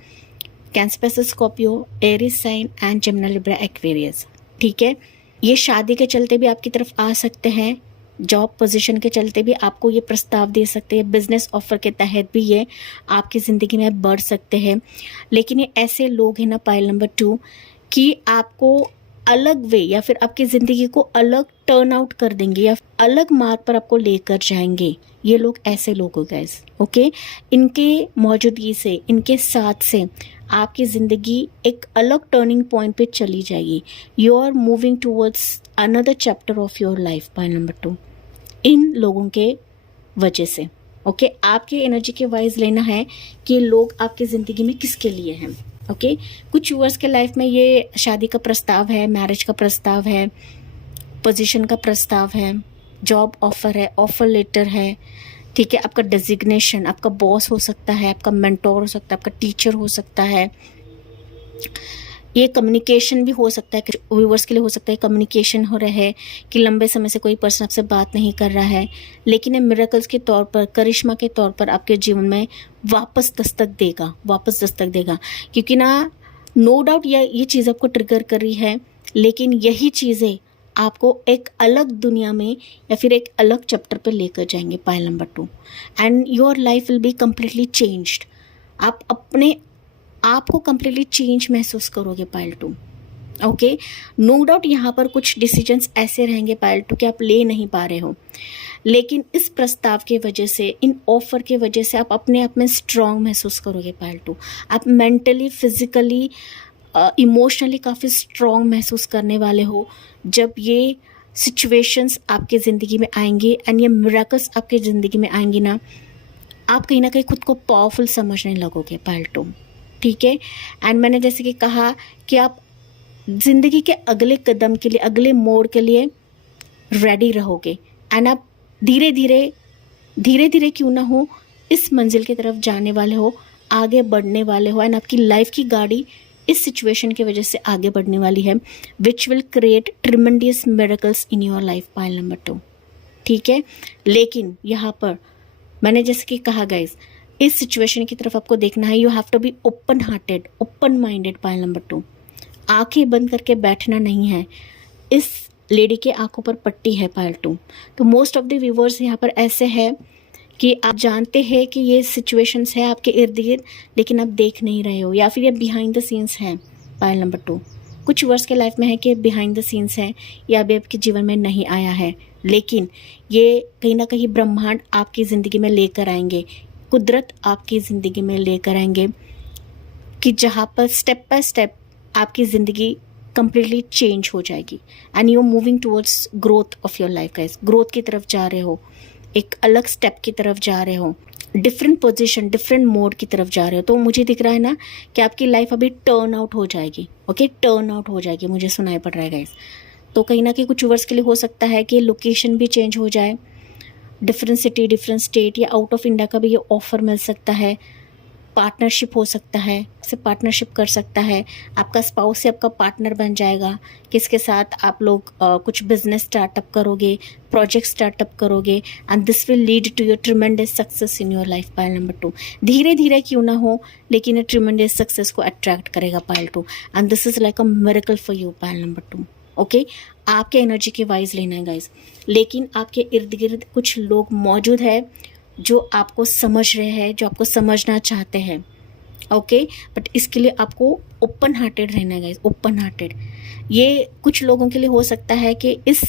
Cancer, pistol, Scorpio, Aries sign and Gemini, Libra, Aquarius, ठीक है। ये शादी के चलते भी आपकी तरफ आ सकते हैं, जॉब पोजीशन के चलते भी आपको ये प्रस्ताव दे सकते हैं, बिजनेस ऑफर के तहत भी ये आपकी ज़िंदगी में बढ़ सकते हैं। लेकिन ये ऐसे लोग हैं ना, पाइल नंबर 2, कि आपको अलग वे या फिर आपकी ज़िंदगी को अलग टर्न आउट कर देंगे या अलग मार्ग पर आपको लेकर जाएंगे। ये लोग ऐसे लोग हो गाइस, ओके। इनके मौजूदगी से, इनके साथ से आपकी ज़िंदगी एक अलग टर्निंग पॉइंट पे चली जाएगी। You are moving towards another chapter of your life, pile number 2, इन लोगों के वजह से, ओके। आपकी एनर्जी के वाइज लेना है कि लोग आपकी ज़िंदगी में किसके लिए हैं, ओके। कुछ व्यूअर्स के लाइफ में ये शादी का प्रस्ताव है, मैरिज का प्रस्ताव है, पोजीशन का प्रस्ताव है, जॉब ऑफर है, ऑफर लेटर है, ठीक है। आपका डेजिग्नेशन, आपका बॉस हो सकता है, आपका मेंटोर हो सकता है, आपका टीचर हो सकता है। ये कम्युनिकेशन भी हो सकता है, व्यूअर्स के लिए हो सकता है कम्युनिकेशन हो रहा है कि लंबे समय से कोई पर्सन आपसे बात नहीं कर रहा है, लेकिन ये मिरेकल्स के तौर पर, करिश्मा के तौर पर आपके जीवन में वापस दस्तक देगा। क्योंकि ना, नो डाउट ये चीज़ आपको ट्रिगर कर रही है, लेकिन यही चीज़ें आपको एक अलग दुनिया में या फिर एक अलग चैप्टर पे लेकर जाएंगे, pile number 2, and your life will be completely changed. आप अपने आप को कम्प्लीटली चेंज महसूस करोगे, पाइल 2, ओके। नो डाउट यहाँ पर कुछ डिसीजंस ऐसे रहेंगे, पाइल 2, कि आप ले नहीं पा रहे हो, लेकिन इस प्रस्ताव के वजह से, इन ऑफर के वजह से आप अपने आप में स्ट्रांग महसूस करोगे, पाइल 2। आप मेंटली, फिजिकली, इमोशनली काफ़ी स्ट्रॉन्ग महसूस करने वाले हो जब ये सिचुएशंस आपके ज़िंदगी में आएंगे एंड ये मिरेकल्स आपके ज़िंदगी में आएंगी ना, आप कहीं ना कहीं खुद को पावरफुल समझने लगोगे, पाइल 2, ठीक है। एंड मैंने जैसे कि कहा कि आप ज़िंदगी के अगले कदम के लिए, अगले मोड़ के लिए रेडी रहोगे एंड आप धीरे धीरे क्यों ना हो इस मंजिल की तरफ जाने वाले हो, आगे बढ़ने वाले हो। एंड आपकी लाइफ की गाड़ी इस सिचुएशन की वजह से आगे बढ़ने वाली है, which will create tremendous miracles in your life. Pile number 2, ठीक है। लेकिन यहाँ पर मैंने जैसे कि कहा गाइज, इस सिचुएशन की तरफ आपको देखना है। You have to be open hearted, open minded. Pile number 2, आंखें बंद करके बैठना नहीं है। इस लेडी के आंखों पर पट्टी है पाइल 2। तो मोस्ट ऑफ द व्यूवर्स यहाँ पर ऐसे है कि आप जानते हैं कि ये सिचुएशंस है आपके इर्द गिर्द, लेकिन आप देख नहीं रहे हो, या फिर ये बिहाइंड द सीन्स है। पाइल नंबर 2, कुछ वर्ष के लाइफ में है कि बिहाइंड द सीन्स है, या अभी आपके जीवन में नहीं आया है, लेकिन ये कहीं ना कहीं ब्रह्मांड आपकी ज़िंदगी में लेकर आएंगे, कुदरत आपकी ज़िंदगी में लेकर आएंगे, कि जहाँ पर स्टेप बाय स्टेप आपकी ज़िंदगी कम्प्लीटली चेंज हो जाएगी and you are moving towards growth of your life guys. Growth की तरफ जा रहे हो, एक अलग स्टेप की तरफ जा रहे हो, डिफरेंट पोजीशन, डिफरेंट मोड की तरफ जा रहे हो। तो मुझे दिख रहा है ना कि आपकी लाइफ अभी टर्न आउट हो जाएगी। ओके, टर्न आउट हो जाएगी, मुझे सुनाई पड़ रहा है गाइस। तो कहीं ना कहीं कुछ वर्ष के लिए हो सकता है कि लोकेशन भी चेंज हो जाए, डिफरेंट सिटी, डिफरेंट स्टेट, या आउट ऑफ इंडिया का भी ये ऑफर मिल सकता है। पार्टनरशिप हो सकता है, से पार्टनरशिप कर सकता है, आपका स्पाउस से आपका पार्टनर बन जाएगा, किसके साथ आप लोग कुछ बिजनेस स्टार्टअप करोगे, प्रोजेक्ट स्टार्टअप करोगे, and this will lead to your tremendous success in your life. Pile number 2, धीरे धीरे क्यों ना हो, लेकिन ये ट्रिमेंडस सक्सेस को अट्रैक्ट करेगा pile 2, and this is like a miracle for you. Pile number 2, okay, आपके एनर्जी के वाइज लेना है गाइज। लेकिन आपके इर्द गिर्द कुछ लोग मौजूद है जो आपको समझ रहे हैं, जो आपको समझना चाहते हैं। ओके, बट इसके लिए आपको ओपन हार्टेड रहना है गाइज, ओपन हार्टेड। ये कुछ लोगों के लिए हो सकता है कि इस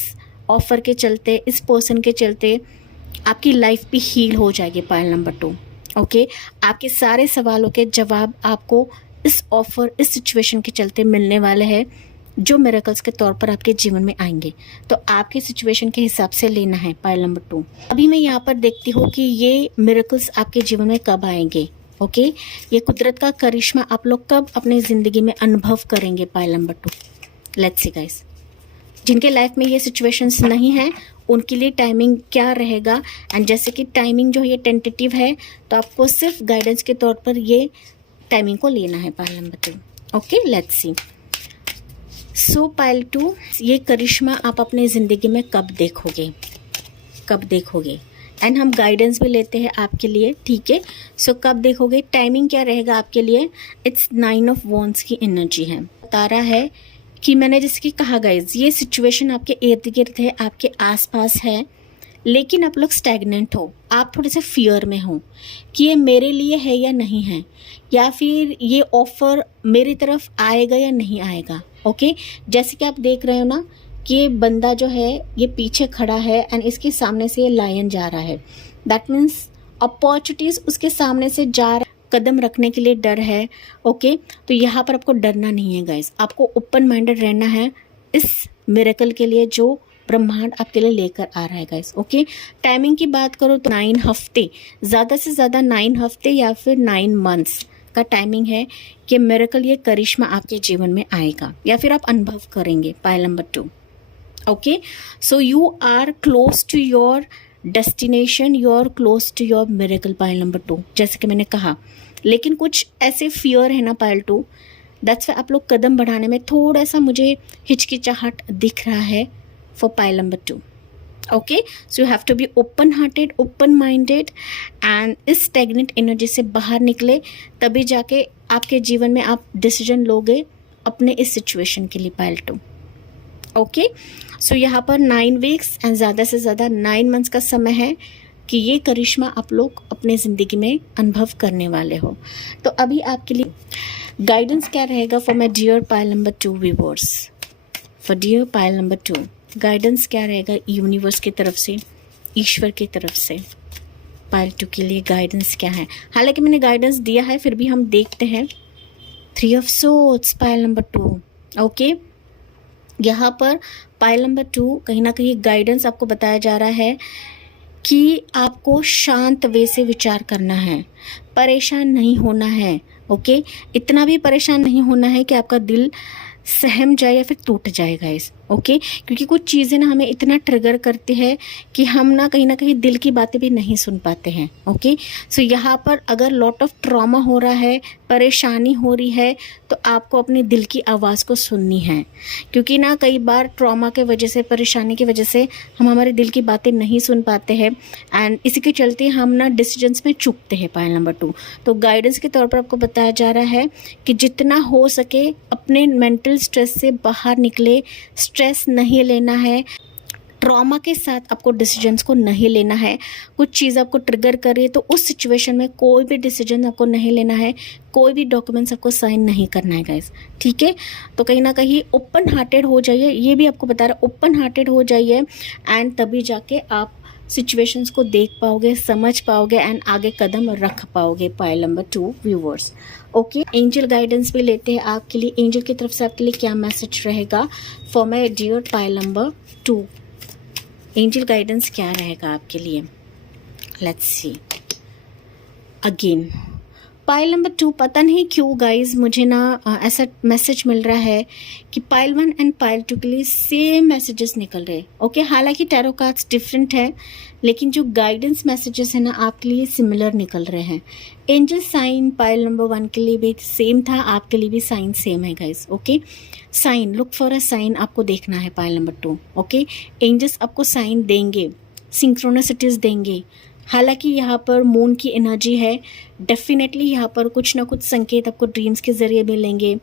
ऑफर के चलते, इस पर्सन के चलते आपकी लाइफ भी हील हो जाएगी। पाइल नंबर 2, ओके, आपके सारे सवालों के जवाब आपको इस ऑफर, इस सिचुएशन के चलते मिलने वाले हैं, जो मिरेकल्स के तौर पर आपके जीवन में आएंगे। तो आपकी सिचुएशन के हिसाब से लेना है। पाइल नंबर 2, अभी मैं यहाँ पर देखती हूँ कि ये मिरेकल्स आपके जीवन में कब आएंगे। ओके, ये कुदरत का करिश्मा आप लोग कब अपनी ज़िंदगी में अनुभव करेंगे। Pile number 2, let's see guys, जिनके लाइफ में ये सिचुएशंस नहीं है उनके लिए टाइमिंग क्या रहेगा। एंड जैसे कि टाइमिंग जो है ये टेंटेटिव है, तो आपको सिर्फ गाइडेंस के तौर पर ये टाइमिंग को लेना है। Pile number 2, okay, let's see. So pile 2, ये करिश्मा आप अपने ज़िंदगी में कब देखोगे, कब देखोगे। एंड हम गाइडेंस भी लेते हैं आपके लिए, ठीक है। सो कब देखोगे, टाइमिंग क्या रहेगा आपके लिए। इट्स 9 ऑफ वॉन्ड्स की एनर्जी है, बता रहा है कि मैंने जैसे कि कहा गाइज, ये सिचुएशन आपके इर्द गिर्द है, आपके आसपास है, लेकिन आप लोग स्टैग्नेंट हो, आप थोड़े से फियर में हो कि ये मेरे लिए है या नहीं है, या फिर ये ऑफर मेरी तरफ आएगा या नहीं आएगा। ओके, जैसे कि आप देख रहे हो ना कि ये बंदा जो है ये पीछे खड़ा है एंड इसके सामने से ये लायन जा रहा है। दैट मीन्स अपॉर्चुनिटीज उसके सामने से जा रहा, कदम रखने के लिए डर है। ओके, तो यहाँ पर आपको डरना नहीं है गाइज, आपको ओपन माइंडेड रहना है इस मिरेकल के लिए जो ब्रह्मांड आपके लिए लेकर आ रहा है गाइस। ओके, टाइमिंग की बात करो तो 9 हफ्ते, ज़्यादा से ज़्यादा 9 हफ्ते या फिर 9 मंथ्स का टाइमिंग है कि मिरेकल, ये करिश्मा आपके जीवन में आएगा या फिर आप अनुभव करेंगे। Pile number 2, okay, so you are close to your destination, you are close to your miracle. Pile number 2, जैसे कि मैंने कहा, लेकिन कुछ ऐसे फियर है ना पाइल 2, दैट्स वाई आप लोग कदम बढ़ाने में थोड़ा सा मुझे हिचकिचाहट दिख रहा है for pile number 2। Okay, so you have to be open hearted, open minded, and इस स्टैग्नेंट एनर्जी से बाहर निकले, तभी जाके आपके जीवन में आप डिसीजन लोगे अपने इस सिचुएशन के लिए। पाइल 2, ओके, सो यहाँ पर 9 वीक्स एंड ज़्यादा से ज़्यादा 9 मंथ्स का समय है कि ये करिश्मा आप लोग अपने ज़िंदगी में अनुभव करने वाले हो। तो अभी आपके लिए गाइडेंस क्या रहेगा for my dear pile number 2 viewers. For dear pile number 2, guidance क्या रहेगा यूनिवर्स की तरफ से, ईश्वर की तरफ से। पाइल 2 के लिए गाइडेंस क्या है, हालांकि मैंने गाइडेंस दिया है फिर भी हम देखते हैं। 3 of swords, pile number 2, okay, यहाँ पर पाइल नंबर 2 कहीं ना कहीं गाइडेंस आपको बताया जा रहा है कि आपको शांत वे से विचार करना है, परेशान नहीं होना है, ओके, इतना भी परेशान नहीं होना है कि आपका दिल सहम जाए या फिर टूट जाए गाइस। ओके, क्योंकि कुछ चीज़ें ना हमें इतना ट्रिगर करती है कि हम ना कहीं दिल की बातें भी नहीं सुन पाते हैं। ओके, सो यहाँ पर अगर लॉट ऑफ ट्रॉमा हो रहा है, परेशानी हो रही है, तो आपको अपने दिल की आवाज़ को सुननी है। क्योंकि ना कई बार ट्रॉमा के वजह से, परेशानी की वजह से हम हमारे दिल की बातें नहीं सुन पाते हैं एंड इसी के चलते हम ना डिसीजंस में चूकते हैं। पॉइंट नंबर 2, तो गाइडेंस के तौर पर आपको बताया जा रहा है कि जितना हो सके अपने मेंटल स्ट्रेस से बाहर निकले, स्ट्रेस नहीं लेना है, ट्रॉमा के साथ आपको डिसीजंस को नहीं लेना है। कुछ चीज़ आपको ट्रिगर करे तो उस सिचुएशन में कोई भी डिसीजन आपको नहीं लेना है, कोई भी डॉक्यूमेंट्स आपको साइन नहीं करना है गाइस। ठीक है, तो कहीं ना कहीं ओपन हार्टेड हो जाइए, ये भी आपको बता रहा, ओपन हार्टेड हो जाइए एंड तभी जाके आप सिचुएशंस को देख पाओगे, समझ पाओगे एंड आगे कदम रख पाओगे। Pile number 2 viewers. Okay, angel guidance भी लेते हैं आपके लिए। एंजल की तरफ से आपके लिए क्या मैसेज रहेगा for my dear pile number 2? Angel guidance क्या रहेगा आपके लिए? Let's see again. Pile number 2, पता नहीं क्यों गाइज मुझे ना ऐसा मैसेज मिल रहा है कि पाइल 1 एंड पाइल 2 के लिए सेम मैसेजेस निकल रहे हैं। ओके, हालांकि टैरो कार्ड्स डिफरेंट है लेकिन जो गाइडेंस मैसेजेस है ना आपके लिए सिमिलर निकल रहे हैं। एंजल साइन पाइल नंबर 1 के लिए भी सेम था, आपके लिए भी साइन सेम है guys. Okay, sign, look for a sign आपको देखना है पाइल नंबर 2। ओके, एंजल्स आपको साइन देंगे, सिंक्रोनिसिटीज देंगे। हालांकि यहाँ पर मून की एनर्जी है, डेफिनेटली यहाँ पर कुछ ना कुछ संकेत आपको ड्रीम्स के जरिए मिलेंगे,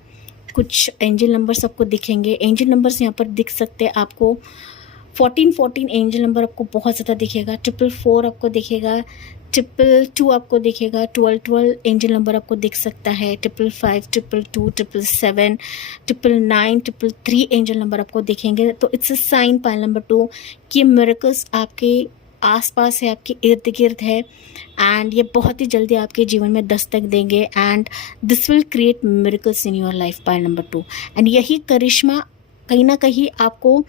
कुछ एंजल नंबर्स आपको दिखेंगे। एंजल नंबर्स यहाँ पर दिख सकते हैं आपको 14 एंजल नंबर आपको बहुत ज़्यादा दिखेगा, 444 आपको दिखेगा, 222 आपको दिखेगा, 12 एंजल नंबर आपको दिख सकता है, 555, 222, 777, 999, 333 एंजल नंबर आपको दिखेंगे। तो it's a sign pile number 2 कि मिरेकल्स आपके आसपास है, आपके इर्द गिर्द है एंड ये बहुत ही जल्दी आपके जीवन में दस्तक देंगे and this will create miracles in your life pile number 2। And यही करिश्मा कहीं ना कहीं आपको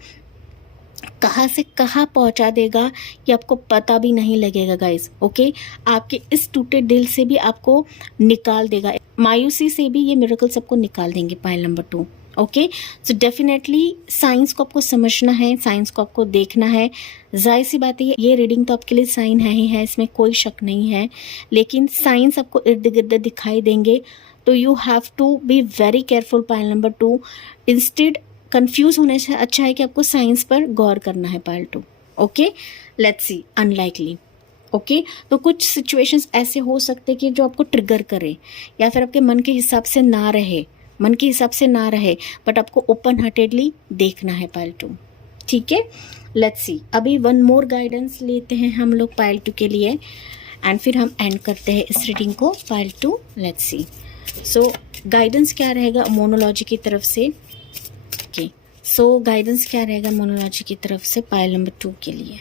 कहाँ से कहाँ पहुँचा देगा कि आपको पता भी नहीं लगेगा गाइज। ओके, आपके इस टूटे दिल से भी आपको निकाल देगा, मायूसी से भी ये मिरेकल्स आपको निकाल देंगे pile number 2। Okay, so definitely science को आपको समझना है, साइंस को आपको देखना है। जाहिर सी बात है ये रीडिंग तो आपके लिए साइन है ही है, इसमें कोई शक नहीं है, लेकिन साइंस आपको इर्द गिर्द दिखाई देंगे तो you have to be very careful pile number 2। Instead confuse होने से अच्छा है कि आपको साइंस पर गौर करना है pile 2। Okay, let's see unlikely. Okay, तो कुछ सिचुएशंस ऐसे हो सकते हैं कि जो आपको ट्रिगर करे या फिर आपके मन के हिसाब से ना रहे, बट आपको ओपन हार्टेडली देखना है पाइल 2। ठीक है, लेट्स सी। अभी वन मोर गाइडेंस लेते हैं हम लोग पाइल 2 के लिए एंड फिर हम एंड करते हैं इस रीडिंग को pile 2। Let's see, so guidance क्या रहेगा मोनोलॉजी की तरफ से? ओके, सो गाइडेंस क्या रहेगा मोनोलॉजी की तरफ से पाइल नंबर 2 के लिए?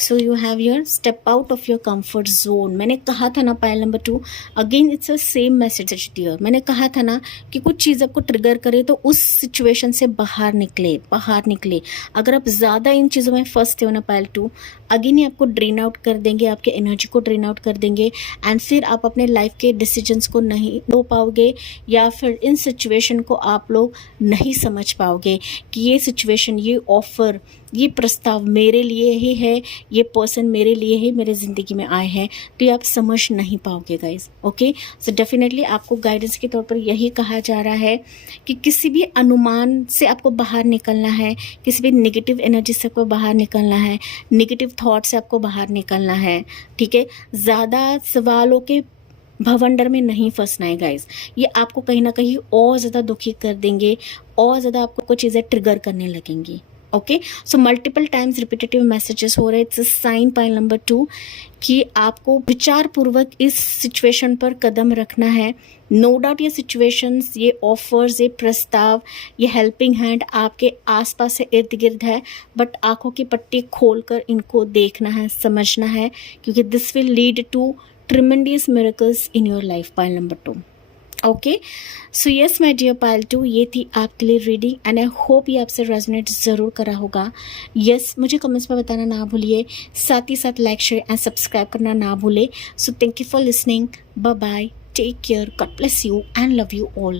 So you have your step out of your comfort zone. मैंने कहा था ना pile number 2, again it's a same message dear. मैंने कहा था ना कि कुछ चीज़ आपको ट्रिगर करे तो उस सिचुएशन से बाहर निकले। अगर आप ज़्यादा इन चीज़ों में फंसते हो ना पाइल 2, अगेन ही आपको ड्रेन आउट कर देंगे, आपके एनर्जी को ड्रेन आउट कर देंगे एंड फिर आप अपने लाइफ के डिसीजंस को नहीं लो पाओगे या फिर इन सिचुएशन को आप लोग नहीं समझ पाओगे कि ये सिचुएशन, ये ऑफर, ये प्रस्ताव मेरे लिए ही है, ये पर्सन मेरे लिए ही मेरे ज़िंदगी में आए हैं, तो ये आप समझ नहीं पाओगे गाइज। ओके, सो डेफिनेटली आपको गाइडेंस के तौर पर यही कहा जा रहा है कि किसी भी अनुमान से आपको बाहर निकलना है, किसी भी नेगेटिव एनर्जी से आपको बाहर निकलना है, नेगेटिव थॉट से आपको बाहर निकलना है। ठीक है, ज़्यादा सवालों के भवंडर में नहीं फंसना है गाइज, ये आपको कहीं ना कहीं और ज़्यादा दुखी कर देंगे, और ज़्यादा आपको कुछ चीज़ें ट्रिगर करने लगेंगी। Okay, so multiple times repetitive messages हो रहे हैं। It's a sign pile number 2 कि आपको विचार पूर्वक इस सिचुएशन पर कदम रखना है। नो डाउट ये सिचुएशंस, ये ऑफर्स, ये प्रस्ताव, ये हेल्पिंग हैंड आपके आसपास से इर्द गिर्द है, बट आंखों की पट्टी खोलकर इनको देखना है, समझना है, क्योंकि this will lead to tremendous miracles in your life pile number 2। Okay, so yes my dear pile 2, ये थी आपके लिए रीडिंग एंड आई होप ये आपसे रेजोनेट ज़रूर करा होगा। यस, मुझे कमेंट्स में बताना ना भूलिए, साथ ही साथ लाइक शेयर एंड सब्सक्राइब करना ना भूले। So thank you for listening, bye bye, Take care. God bless you and love you all.